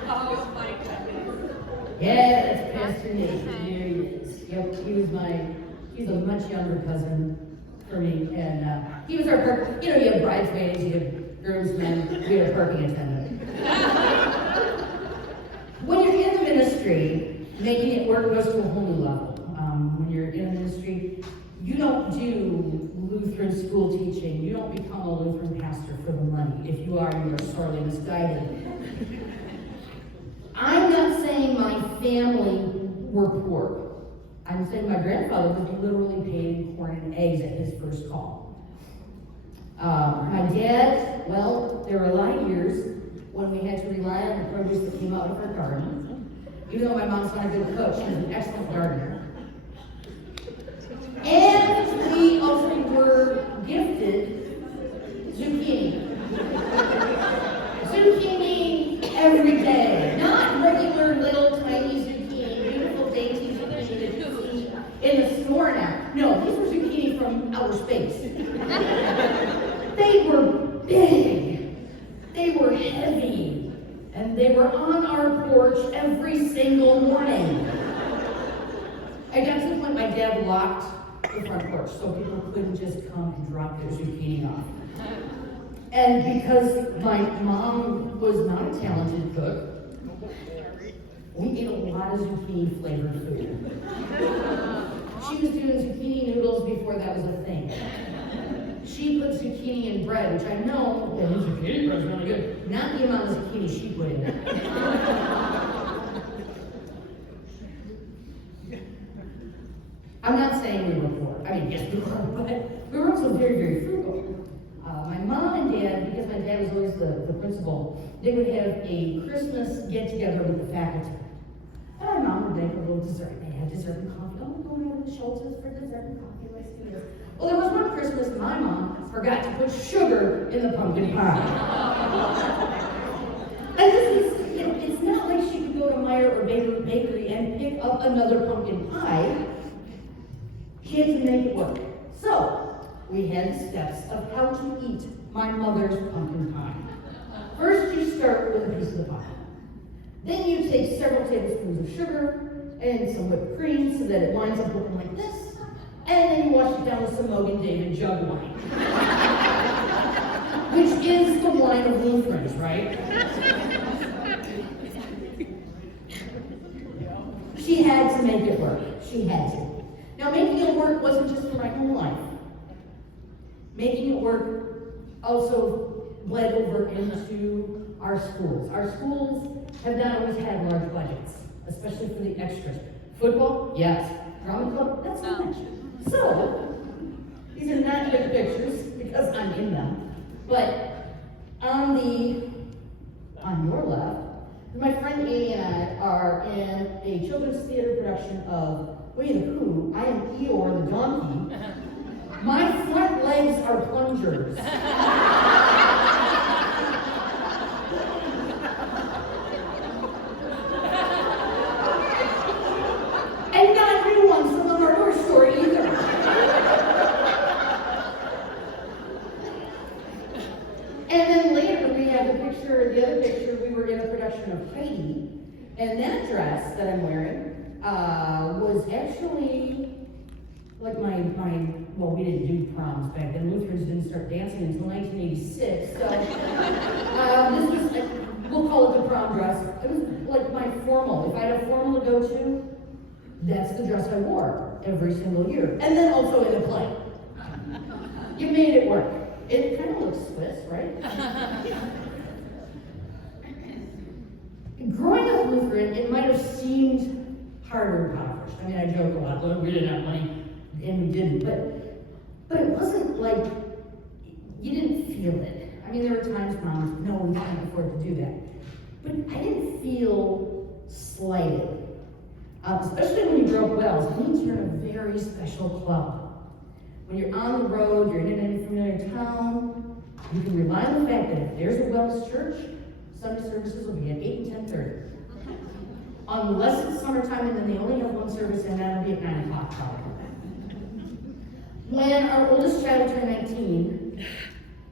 Oh my goodness. Yeah, that's Pastor Nathan. There he is. Yep, he's a much younger cousin for me, and he was our you have bridesmaids, you have groomsmen, we had a parking attendant. When you're in the ministry, making it work goes to a whole new level. When you're in the ministry, you don't do Lutheran school teaching. You don't become a Lutheran pastor for the money. If you are, you are sorely misguided. I'm not saying my family were poor. I'm saying my grandfather was literally paid in corn and eggs at his first call. My dad, well, there were a lot of years when we had to rely on the produce that came out of our garden. Even though my mom's not a good cook, she's an excellent gardener. And we also were gifted zucchini. Zucchini every day. Not regular little tiny zucchini, beautiful dainty zucchini that you see in the store now. No, these were zucchini from outer space. They were big. They were heavy. And they were on our porch every single morning. I got to the point my dad locked the front porch so people couldn't just come and drop their zucchini off. And because my mom was not a talented cook, we ate a lot of zucchini flavored food. She was doing zucchini noodles before that was a thing. She put zucchini in bread, which I know, well, zucchini bread's really good. Not the amount of zucchini she put in it. I'm not saying we were poor. I mean, yes, we were, but we were also very, very frugal. My mom and dad, because my dad was always the principal, they would have a Christmas get-together with the faculty. And my mom would make a little dessert. They had dessert and coffee. Oh, we're going over to Schultz's for dessert and coffee. Let's do this. Well, there was one Christmas my mom forgot to put sugar in the pumpkin pie. And this is, it's not like she could go to Meyer or Bakery and pick up another pumpkin pie. She had to make it work. So, we had the steps of how to eat my mother's pumpkin pie. First, you start with a piece of the pie. Then you take several tablespoons of sugar and some whipped cream so that it winds up looking like this. And then you wash it down with some Mogan David jug wine. Which is the wine of Lutherans, right? She had to make it work. She had to. Now, making it work wasn't just for my own life. Making it work also bled over into our schools. Our schools have not always had large budgets, especially for the extras. Football? Yes. Drama club? That's not much. So, these are not good pictures because I'm in them. But on your left, my friend Amy and I are in a children's theater production of Winnie the Pooh. I am Eeyore the donkey. My front legs are plungers. And not new ones from the hardware store either. And then later we have the other picture, we were in a production of Heidi, and that dress that I'm wearing was actually like well, we didn't do proms back then. Lutherans didn't start dancing until 1986, so this was, we'll call it the prom dress. It was like my formal. If I had a formal to go to, that's the dress I wore every single year. And then also in the play. You made it work. It kind of looks Swiss, right? Growing up Lutheran, it might have seemed harder and impoverished. I mean, I joke a lot, well, we didn't have money, and we didn't, but it wasn't like, you didn't feel it. I mean, there were times Moms, no, we can't afford to do that. But I didn't feel slighted. Especially when you grow up Wells, it means you're in a very special club. When you're on the road, you're in an unfamiliar town, you can rely on the fact that if there's a Wells church, Sunday services will be at 8 and 10:30. Unless it's summertime and then they only have one service and that'll be at 9 o'clock probably. When our oldest child turned 19,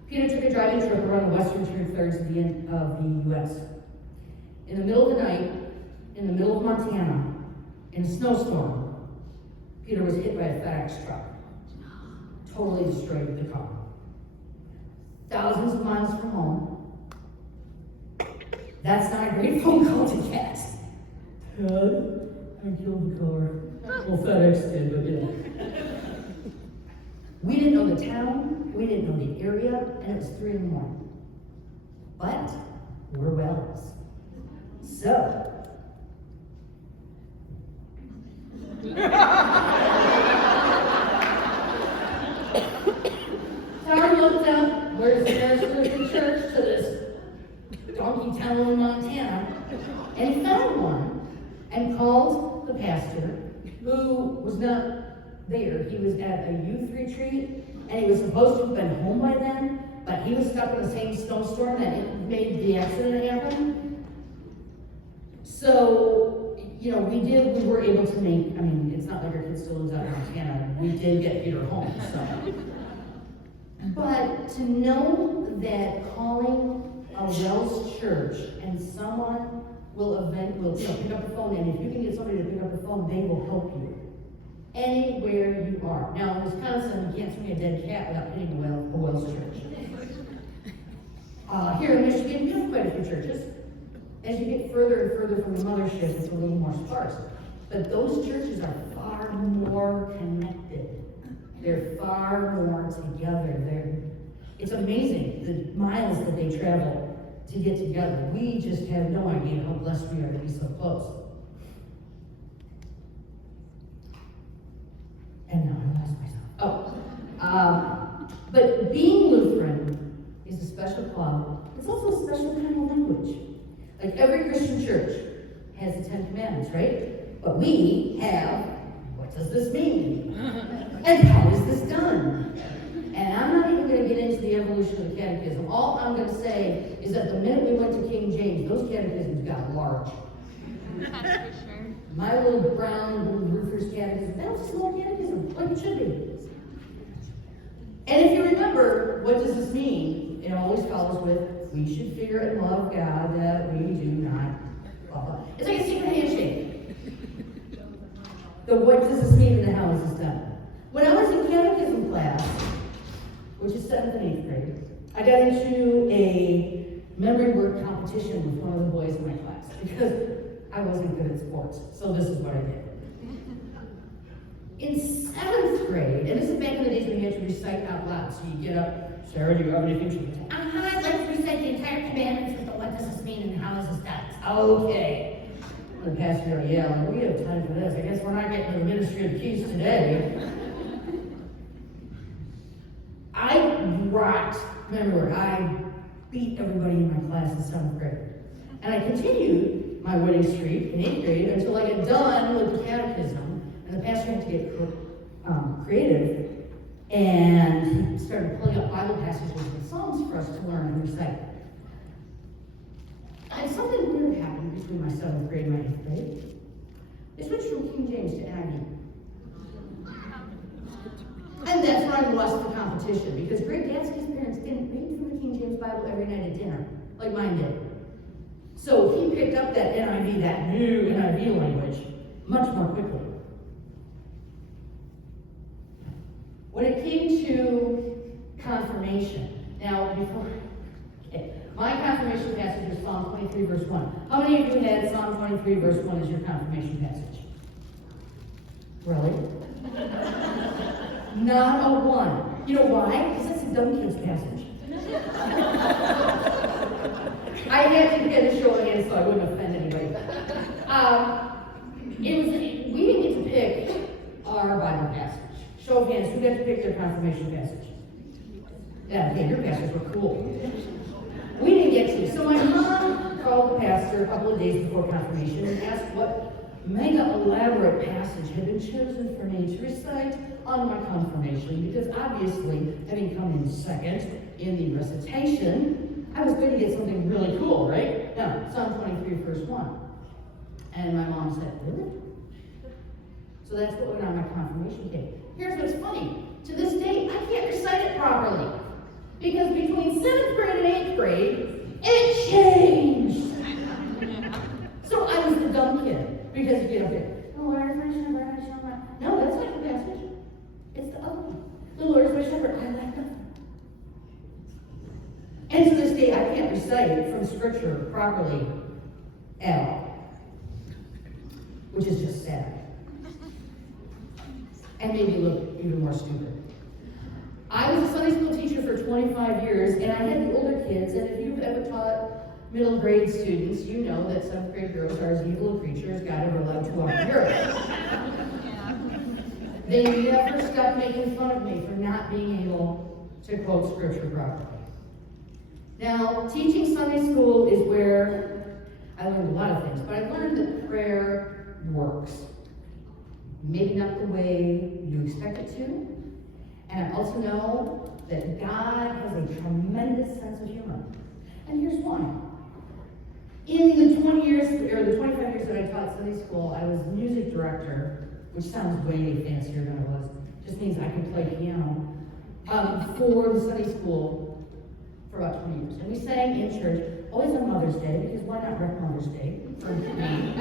Peter took a driving trip around the western two-thirds of the U.S. In the middle of the night, in the middle of Montana, in a snowstorm, Peter was hit by a FedEx truck. Totally destroyed the car. Thousands of miles from home. That's not a great phone call to get. Dad, I killed the car. Well, FedEx did, but yeah. We didn't know the town, we didn't know the area, and it was 3 in the morning. But we're Wells. So, Tom looked up, where's the nearest Lutheran church to this donkey town in Montana, and he found one, and called the pastor, who was not there. He was at a youth retreat, and he was supposed to have been home by then, but he was stuck in the same snowstorm that made the accident happen. So, we were able to make, I mean, it's not like our kid still lives out in Montana. We did get Peter home, so. But to know that calling a Wells church and someone will pick up the phone, and if you can get somebody to pick up the phone, they will help you anywhere you are. Now, in Wisconsin, you can't swing a dead cat without hitting a Wells church. Here in Michigan, we have quite a few churches. As you get further and further from the mothership, it's a little more sparse. But those churches are far more connected. They're far more together. It's amazing the miles that they travel to get together. We just have no idea how blessed we are to be so close. And now I lost myself. But being Lutheran is a special club. It's also a special kind of language. Like every Christian church has the 10 Commandments, right? But we have, what does this mean? And how is this done? And I'm not even going to get into the evolution of the catechism. All I'm going to say is that the minute we went to King James, those catechisms got large. That's for sure. My little brown Rufus catechism, that was a small catechism, like it should be. And remember, what does this mean? It always follows with, we should fear and love God that we do not, blah, blah. It's like a secret handshake. The what does this mean and how is this done? When I was in catechism class, which is 7th and 8th grade, I got into a memory word competition with one of the boys in my class because I wasn't good at sports, so this is what I did. In 7th grade, and this is back in the days when you had to recite out loud, so you get up, Sarah, do you have anything to say? I'd like to recite the entire commandments with the what does this mean and how is this done? Okay. The pastor would yell, we have time for this. I guess we're not getting to the ministry of keys today. I rocked memory. I beat everybody in my class in 7th grade. And I continued my winning streak in 8th grade until I got done with the catechism, and the pastor had to get creative, and he started pulling up Bible passages and Psalms for us to learn and recite. And something weird happened between my 7th grade and my 8th grade. They switched from King James to NIV. And that's when I lost the competition, because Greg Gatsby's parents didn't read from the King James Bible every night at dinner, like mine did. So he picked up that NIV, that new NIV language, much more quickly. When it came to confirmation, now my confirmation passage is Psalm 23, verse 1. How many of you had Psalm 23, verse 1 as your confirmation passage? Really? Not a one. You know why? Because that's a dumb kid's passage. I had to get a show of hands so I wouldn't offend anybody. We didn't get to pick our Bible passage. Show of hands, who got to pick their confirmation passage? Yeah, okay, your passages were cool. We didn't get to. So my mom called the pastor a couple of days before confirmation and asked what mega elaborate passage had been chosen for me to recite on my confirmation, because obviously, having come in second in the recitation, I was going to get something really cool, right? Now, Psalm 23, verse 1. And my mom said, really? So that's what went on my confirmation cake. Here's what's funny. To this day, I can't recite it properly. Because between 7th grade and 8th grade, it changed. So I was the dumb kid. Because you get up there, the Lord is my shepherd, I shall not. No, that's not the passage. It's the other one. The Lord is my shepherd, I lack nothing. And to this day, I can't recite from Scripture properly at all. Which is just sad. And made me look even more stupid. I was a Sunday school teacher for 25 years, and I had the older kids, and if you've ever taught middle grade students, you know that 7th grade girls are as evil a creature as God ever allowed to walk the earth. They never stopped making fun of me for not being able to quote Scripture properly. Now, teaching Sunday school is where I learned a lot of things, but I learned that prayer works. Maybe not the way you expect it to. And I also know that God has a tremendous sense of humor. And here's why. In the 20 years, or the 25 years that I taught Sunday school, I was music director, which sounds way fancier than it was. Just means I can play piano, for the Sunday school for about 20 years. And we sang in church, always on Mother's Day, because why not wreck Mother's Day for me?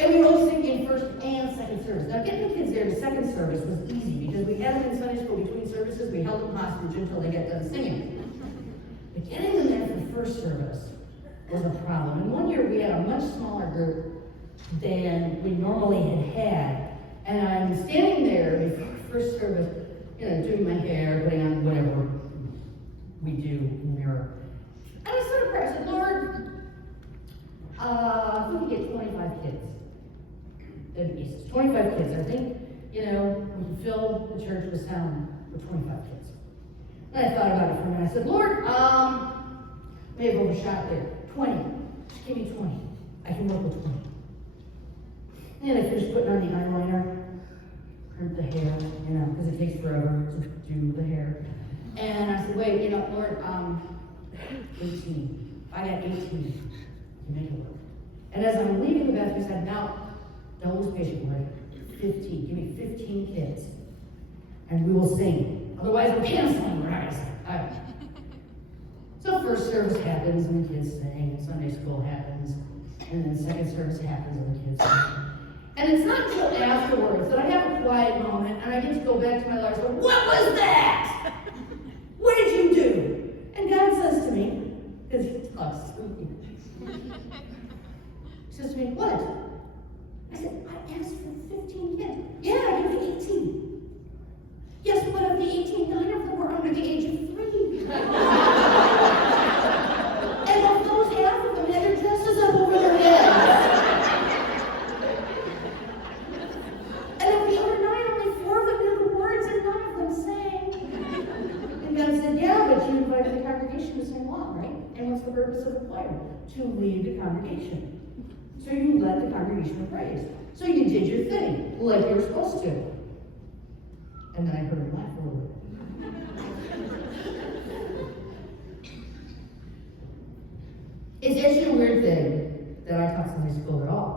And we were always singing first and second service. Now, getting the kids there to second service was easy, because we had them in Sunday school between services, we held them hostage until they got done singing. But getting them there for the first service was a problem. And one year we had a much smaller group than we normally had. And I'm standing there before first service, doing my hair, putting on whatever we do in the mirror. And I started praying. I said, Lord, if we could get 25 kids. That'd be easy. 25 kids. I think, we can fill the church with sound with 25 kids. And I thought about it for a minute. I said, Lord, may have overshot there. 20. Just give me 20. I can work with 20. And I finished putting on the eyeliner, crimp the hair, because it takes forever to do the hair. And I said, wait, Lord, 18. I got 18. You make it work. And as I'm leaving the bathroom, he said, now, don't lose patience, Lord. 15. Give me 15 kids. And we will sing Otherwise, we're canceling, right? So first service happens and the kids sing, and Sunday school happens, and then second service happens and the kids sing. And it's not until afterwards that I have a quiet moment and I get to go back to my Lord and go, what was that? What did you do? And God says to me, because he talks to me, he says to me, what? I said, I asked for 15 kids. Yeah, I gave you 18. Yes, but of the 18, 9 of them were under the age of 3. And of those, half of them had their dresses up over their heads. And of the other 9, only 4 of them knew the words and none of them sang. And God said, yeah, but you invited the congregation to sing along, right? And what's the purpose of the choir? To lead the congregation. So you led the congregation in praise. So you did your thing, like you were supposed to. And then I heard him laugh a little bit. It's actually a weird thing that I taught Sunday school at all.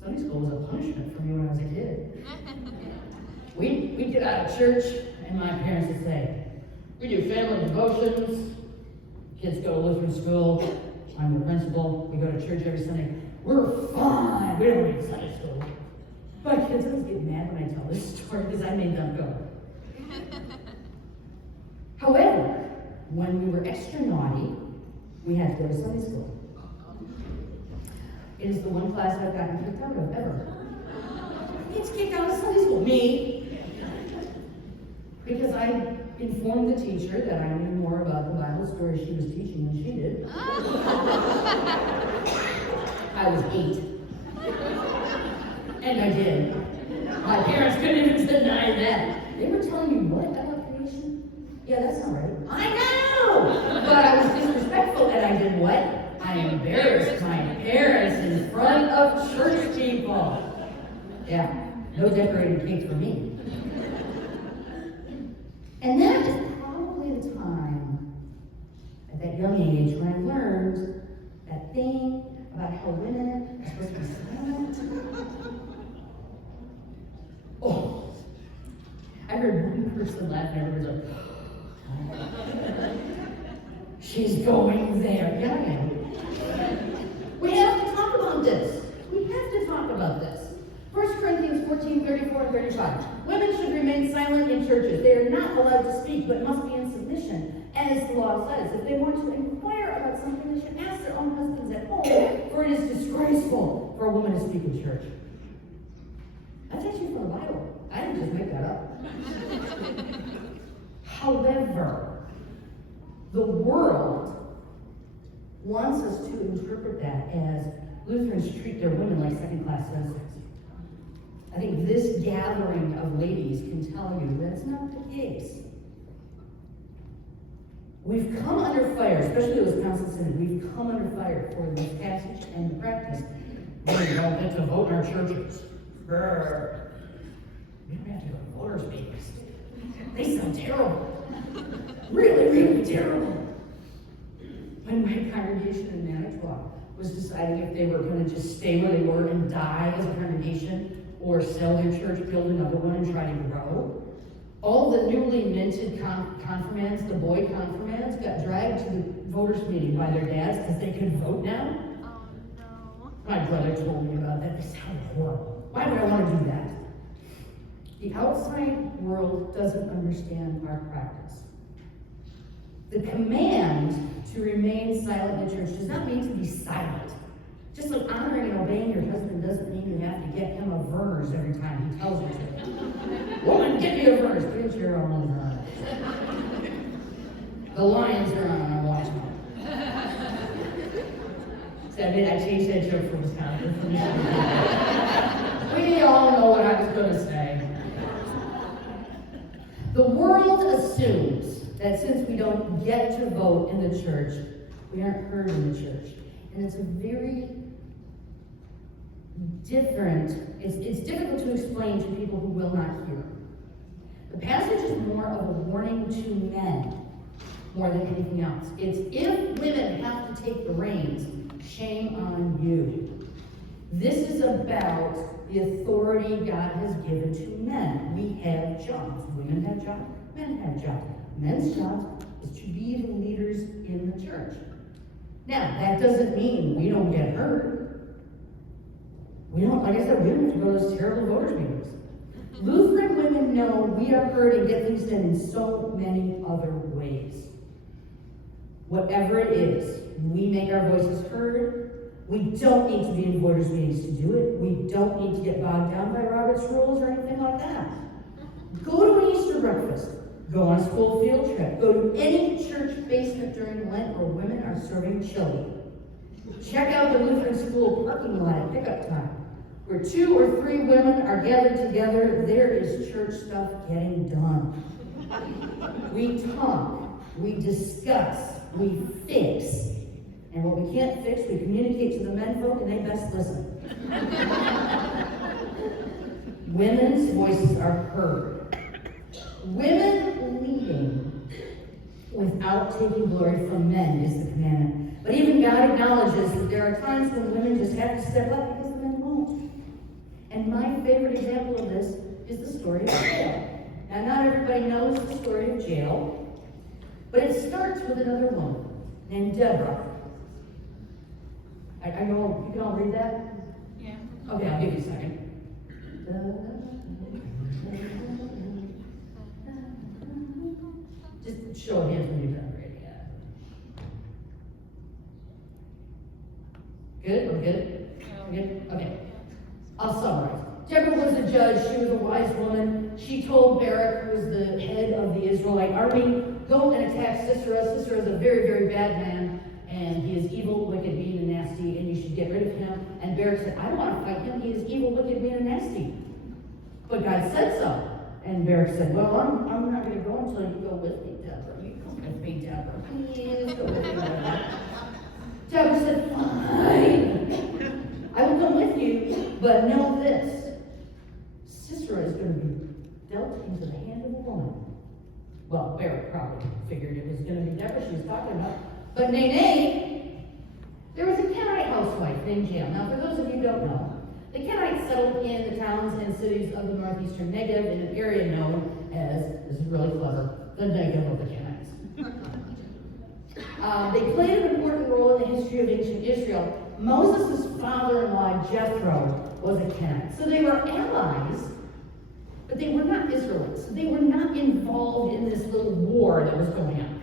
Sunday school was a punishment for me when I was a kid. We'd get out of church, and my parents would say, we do family devotions, kids go to Lutheran school, I'm the principal, we go to church every Sunday. We're fine, we don't need Sunday school. My kids always get mad when I tell this story because I made them go. However, when we were extra naughty, we had to go to Sunday school. It is the one class I've gotten kicked out of ever. It's kicked out of Sunday school. Me. Because I informed the teacher that I knew more about the Bible story she was teaching than she did. I was 8. And I did. My parents couldn't even deny that. They were telling me what about creation? Yeah, that's not right. I know! But I was disrespectful and I did what? I embarrassed my parents in front of church people. Yeah, no decorated cake for me. And that is probably the time, at that young age, when I learned that thing about how women are supposed to be silent. Oh, I heard one person laugh and everybody's like, she's going there. Yeah, I am. We have to talk about this. We have to talk about this. 1 Corinthians 14, 34 and 35. Women should remain silent in churches. They are not allowed to speak, but must be in submission, as the law says. If they want to inquire about something, they should ask their own husbands at home, for it is disgraceful for a woman to speak in church. That's actually from the Bible. I didn't just make that up. However, the world wants us to interpret that as Lutherans treat their women like second-class citizens. I think this gathering of ladies can tell you that's not the case. We've come under fire, especially the Wisconsin Synod, we've come under fire for this passage and the practice. We don't get to vote in our churches. Brr. We don't have to go to voters' meetings. They sound terrible. Really, really terrible. When my congregation in Manitowoc was deciding if they were going to just stay where they were and die as a congregation, or sell their church, build another one, and try to grow. All the newly minted confirmands, the boy confirmands, got dragged to the voters' meeting by their dads because they could vote now. Oh no. My brother told me about that. They sounded horrible. Why would I want to do that? The outside world doesn't understand our practice. The command to remain silent in church does not mean to be silent. Just like honoring and obeying your husband doesn't mean you have to get him a Verner's every time he tells you to. Woman, get me a Verner's. Get your own Verner's. The Lions are on, I'm watching them. So I changed that joke for Wisconsin. We all know what I was going to say. The world assumes that since we don't get to vote in the church, we aren't heard in the church. And it's a very it's difficult to explain to people who will not hear. The passage is more of a warning to men more than anything else. It's if women have to take the reins, shame on you. This is about the authority God has given to men. We have jobs. Women have jobs. Men have jobs. Men's job is to be the leaders in the church. Now, that doesn't mean we don't get hurt. We don't, like I said, we don't have to go to those terrible voters meetings. Lutheran women know we are hurt and get things done in so many other ways. Whatever it is, we make our voices heard. We don't need to be in voters meetings to do it. We don't need to get bogged down by Robert's rules or anything like that. Go to an Easter breakfast. Go on a school field trip. Go to any church basement during Lent where women are serving chili. Check out the Lutheran school parking lot at pickup time. Where 2 or 3 women are gathered together, there is church stuff getting done. We talk, we discuss, we fix. And what we can't fix, we communicate to the men folk and they best listen. Women's voices are heard. Women leading without taking glory from men is the commandment. But even God acknowledges that there are times when women just have to step up because the men won't. And my favorite example of this is the story of Jael. Now, not everybody knows the story of Jael, but it starts with another woman named Deborah. I know you can all read that? Yeah. Okay, I'll give you a second. Just show of hands when you're done reading it. Good? We're good? We're good? Okay. I'll summarize. Deborah was a judge. She was a wise woman. She told Barak, who was the head of the Israelite army, go and attack Sisera. Sisera is a very, very bad man, and he is evil, wicked, mean, and nasty, and you should get rid of him. And Barak said, I don't want to fight him. He is evil, wicked, mean, and nasty. But God said so. And Barak said, well, I'm not going to go until you go with me, Deborah. You come with me, Deborah. Please go with me, Deborah. Deborah said, fine. I will come with you, but know this. Sisera is going to be dealt into the hand of a woman. Well, Barak probably figured it was going to be Deborah she was talking about. But nay, there was a Kenite housewife named Jael. Now, for those of you who don't know, the Kenites settled in the towns and cities of the northeastern Negev in an area known as, this is really clever, the Negev of the Kenites. They played an important role in the history of ancient Israel. Moses' father-in-law, Jethro, was a Kenite. So they were allies, but they were not Israelites. They were not involved in this little war that was going on.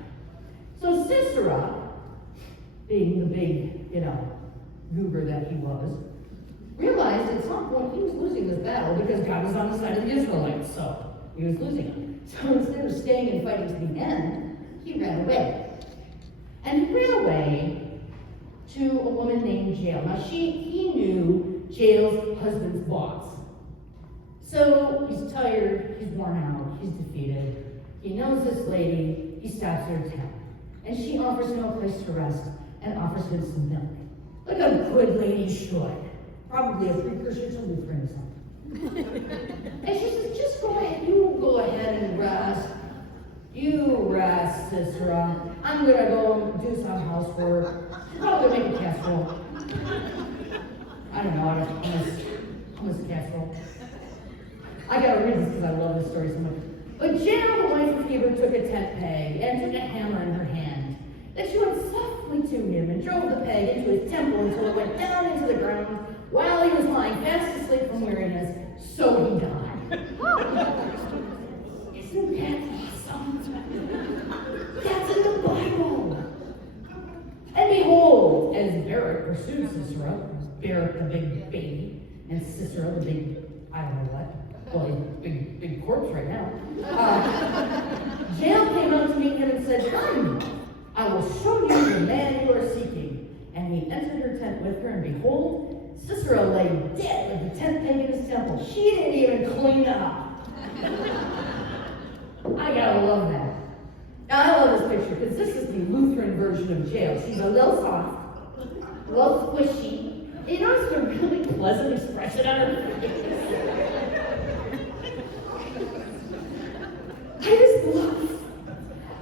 So Sisera, being the big, goober that he was, realized at some point he was losing this battle because God was on the side of the Israelites, so he was losing it. So instead of staying and fighting to the end, he ran away. And he ran away to a woman named Jael. Now he knew Jael's husband's boss. So he's tired, he's worn out, he's defeated. He knows this lady, he stops her town. And she offers him a place to rest and offers him some milk. Like a good lady should. Probably a precursor to Lutheranism. And she says, just go ahead, you go ahead and rest. You rest, Sisera. I'm going to go do some housework. She's probably going to make a casserole. I don't know, hummus casserole. I got to read this because I love this story so much. But Jael, the wife of Heber, took a tent peg and took a hammer in her hand. Then she went softly to him and drove the peg into his temple until it went down into the ground while he was lying fast asleep from weariness, so he died. Isn't that awesome? That's in the Bible. And behold, as Barak pursued Sisera, Barak the big baby, and Sisera the big, I don't know what, well, he's big corpse right now. Jael came out to meet him and said, come, I will show you the man you are seeking. And he entered her tent with her, and behold, Sisera lay dead with the tent peg in his temple. She didn't even clean it up. I gotta love that. Now, I love this picture because this is the Lutheran version of Jael. She's a little soft, a little squishy. You notice the really pleasant expression on her face.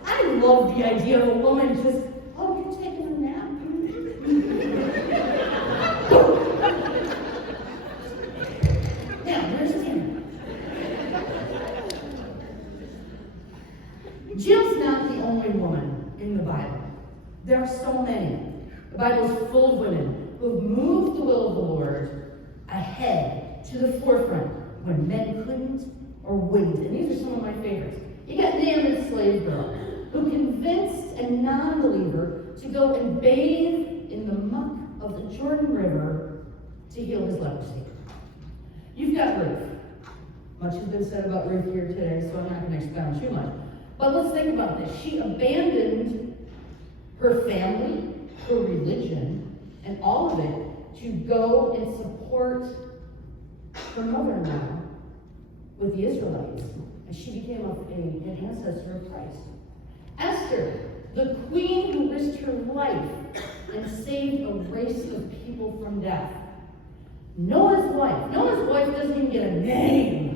I love the idea of a woman just, oh, you're taking a nap. Jill's not the only woman in the Bible. There are so many. The Bible is full of women who have moved the will of the Lord ahead to the forefront when men couldn't or wouldn't. And these are some of my favorites. You got Naaman's slave girl, who convinced a non-believer to go and bathe in the muck of the Jordan River to heal his leprosy. You've got Ruth. Much has been said about Ruth here today, so I'm not going to expound too much. But let's think about this. She abandoned her family, her religion, and all of it to go and support her mother-in-law with the Israelites. And she became an ancestor of Christ. Esther, the queen who risked her life and saved a race of people from death. Noah's wife. Noah's wife doesn't even get a name.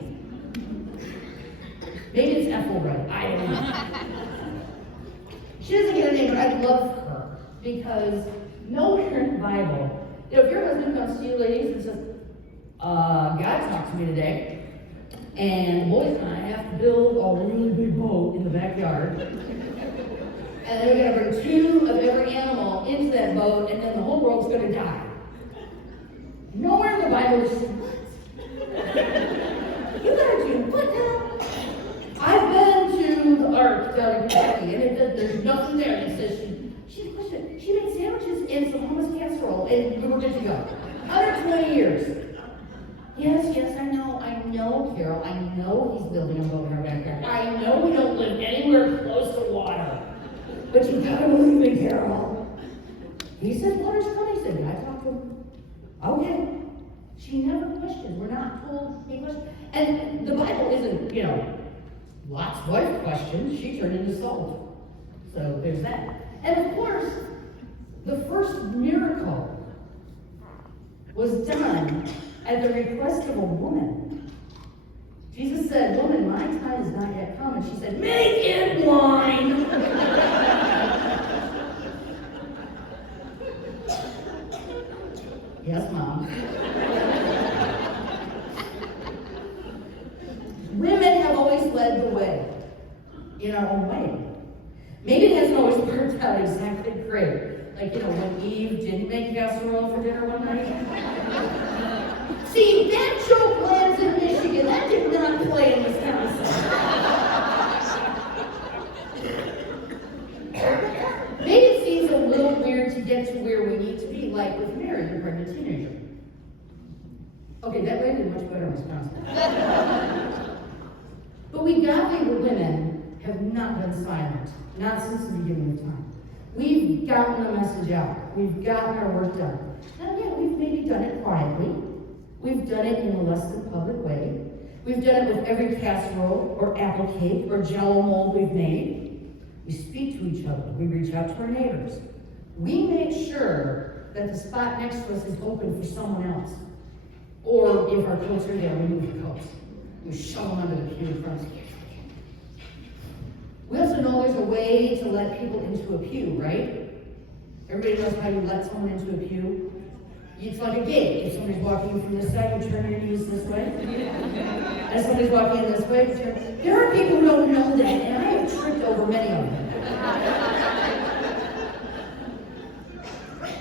Maybe it's Ethelred. I don't know. She doesn't get a name, but I love her because nowhere in the Bible, if your husband comes to you, ladies, and says, God talked to me today, and the boys and I have to build a really big boat in the backyard, and then we're going to bring 2 of every animal into that boat, and then the whole world's going to die. Nowhere in the Bible is what? You gotta do what now? I've been to the Ark down in Kentucky, and there's nothing there. And it says she made sandwiches and some hummus casserole, and we were good to go. 120 years. Yes, I know, Carol. I know he's building a boat in our backyard. I know we don't live anywhere close to water. But you gotta believe me, Carol. He said, water's coming. He said, can I talk to him? Okay. She never questioned. We're not told he questioned. And the Bible isn't, Lot's wife questioned. She turned into salt. So there's that. And of course, the first miracle was done at the request of a woman. Jesus said, woman, my time is not yet come. And she said, make it wine. Yes, Mom. Women have always led the way in our own way. Maybe it hasn't always worked out exactly great. Like, when Eve didn't make casserole for dinner one night. See, that joke lands in Michigan. That did not play in Wisconsin. Maybe it seems a little weird to get to where we need to be, like with Mary, the pregnant teenager. Okay, that landed much better in Wisconsin. But we godly women have not been silent, not since the beginning of time. We've gotten the message out. We've gotten our work done. Now, yeah, we've maybe done it quietly. We've done it in a less than public way. We've done it with every casserole or apple cake or jello mold we've made. We speak to each other. We reach out to our neighbors. We make sure that the spot next to us is open for someone else. Or if our coats are there, we move the coats. We shove them under the pew in front of us. We also know there's a way to let people into a pew, right? Everybody knows how you let someone into a pew. It's like a gate. If somebody's walking in from this side, you turn your knees this way. As somebody's walking in this way, you turn. There are people who don't know that, and I have tripped over many of them.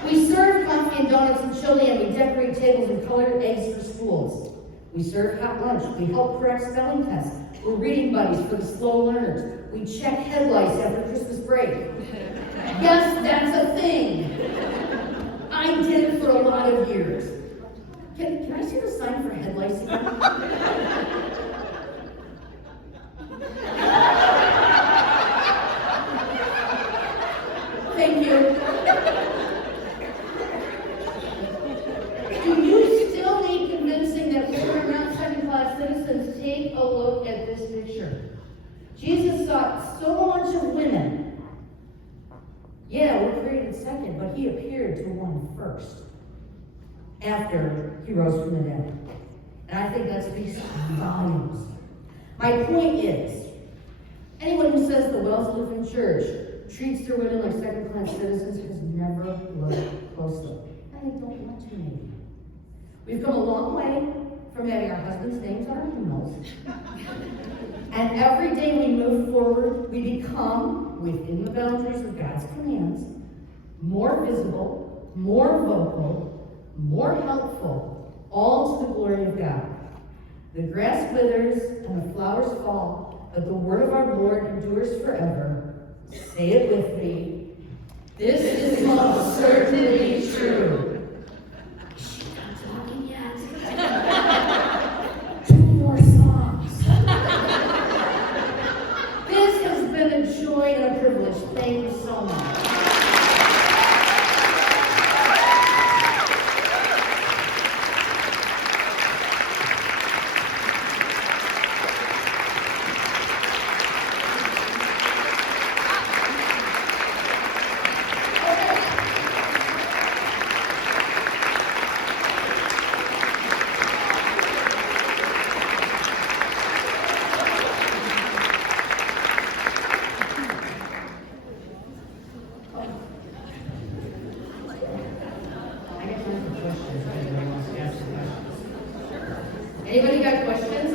We serve coffee and donuts and chili, and we decorate tables with colored eggs for schools. We serve hot lunch. We help correct spelling tests. We're reading buddies for the slow learners. We check head lice after Christmas break. Yes, that's a thing. I did it for a lot of years. Can I see the sign for head lice again? Thank you. Do you still need convincing that we're not second-class citizens? Take a look at this picture. Jesus sought so much of women. Yeah, we're created second, but he appeared to one first after he rose from the dead. And I think that speaks volumes. My point is, anyone who says the Wells Lutheran Church treats their women like second-class citizens has never looked closely. And they don't want to maybe. We've come a long way from having our husbands' names on our hymnals. And every day we move forward, we become, within the boundaries of God's commands, more visible, more vocal, more helpful, all to the glory of God. The grass withers and the flowers fall, but the word of our Lord endures forever. Say it with me. This is most certainly true. She's not talking yet. 2 more songs. This has been a joy and a privilege. Thank you so much. Anybody got questions?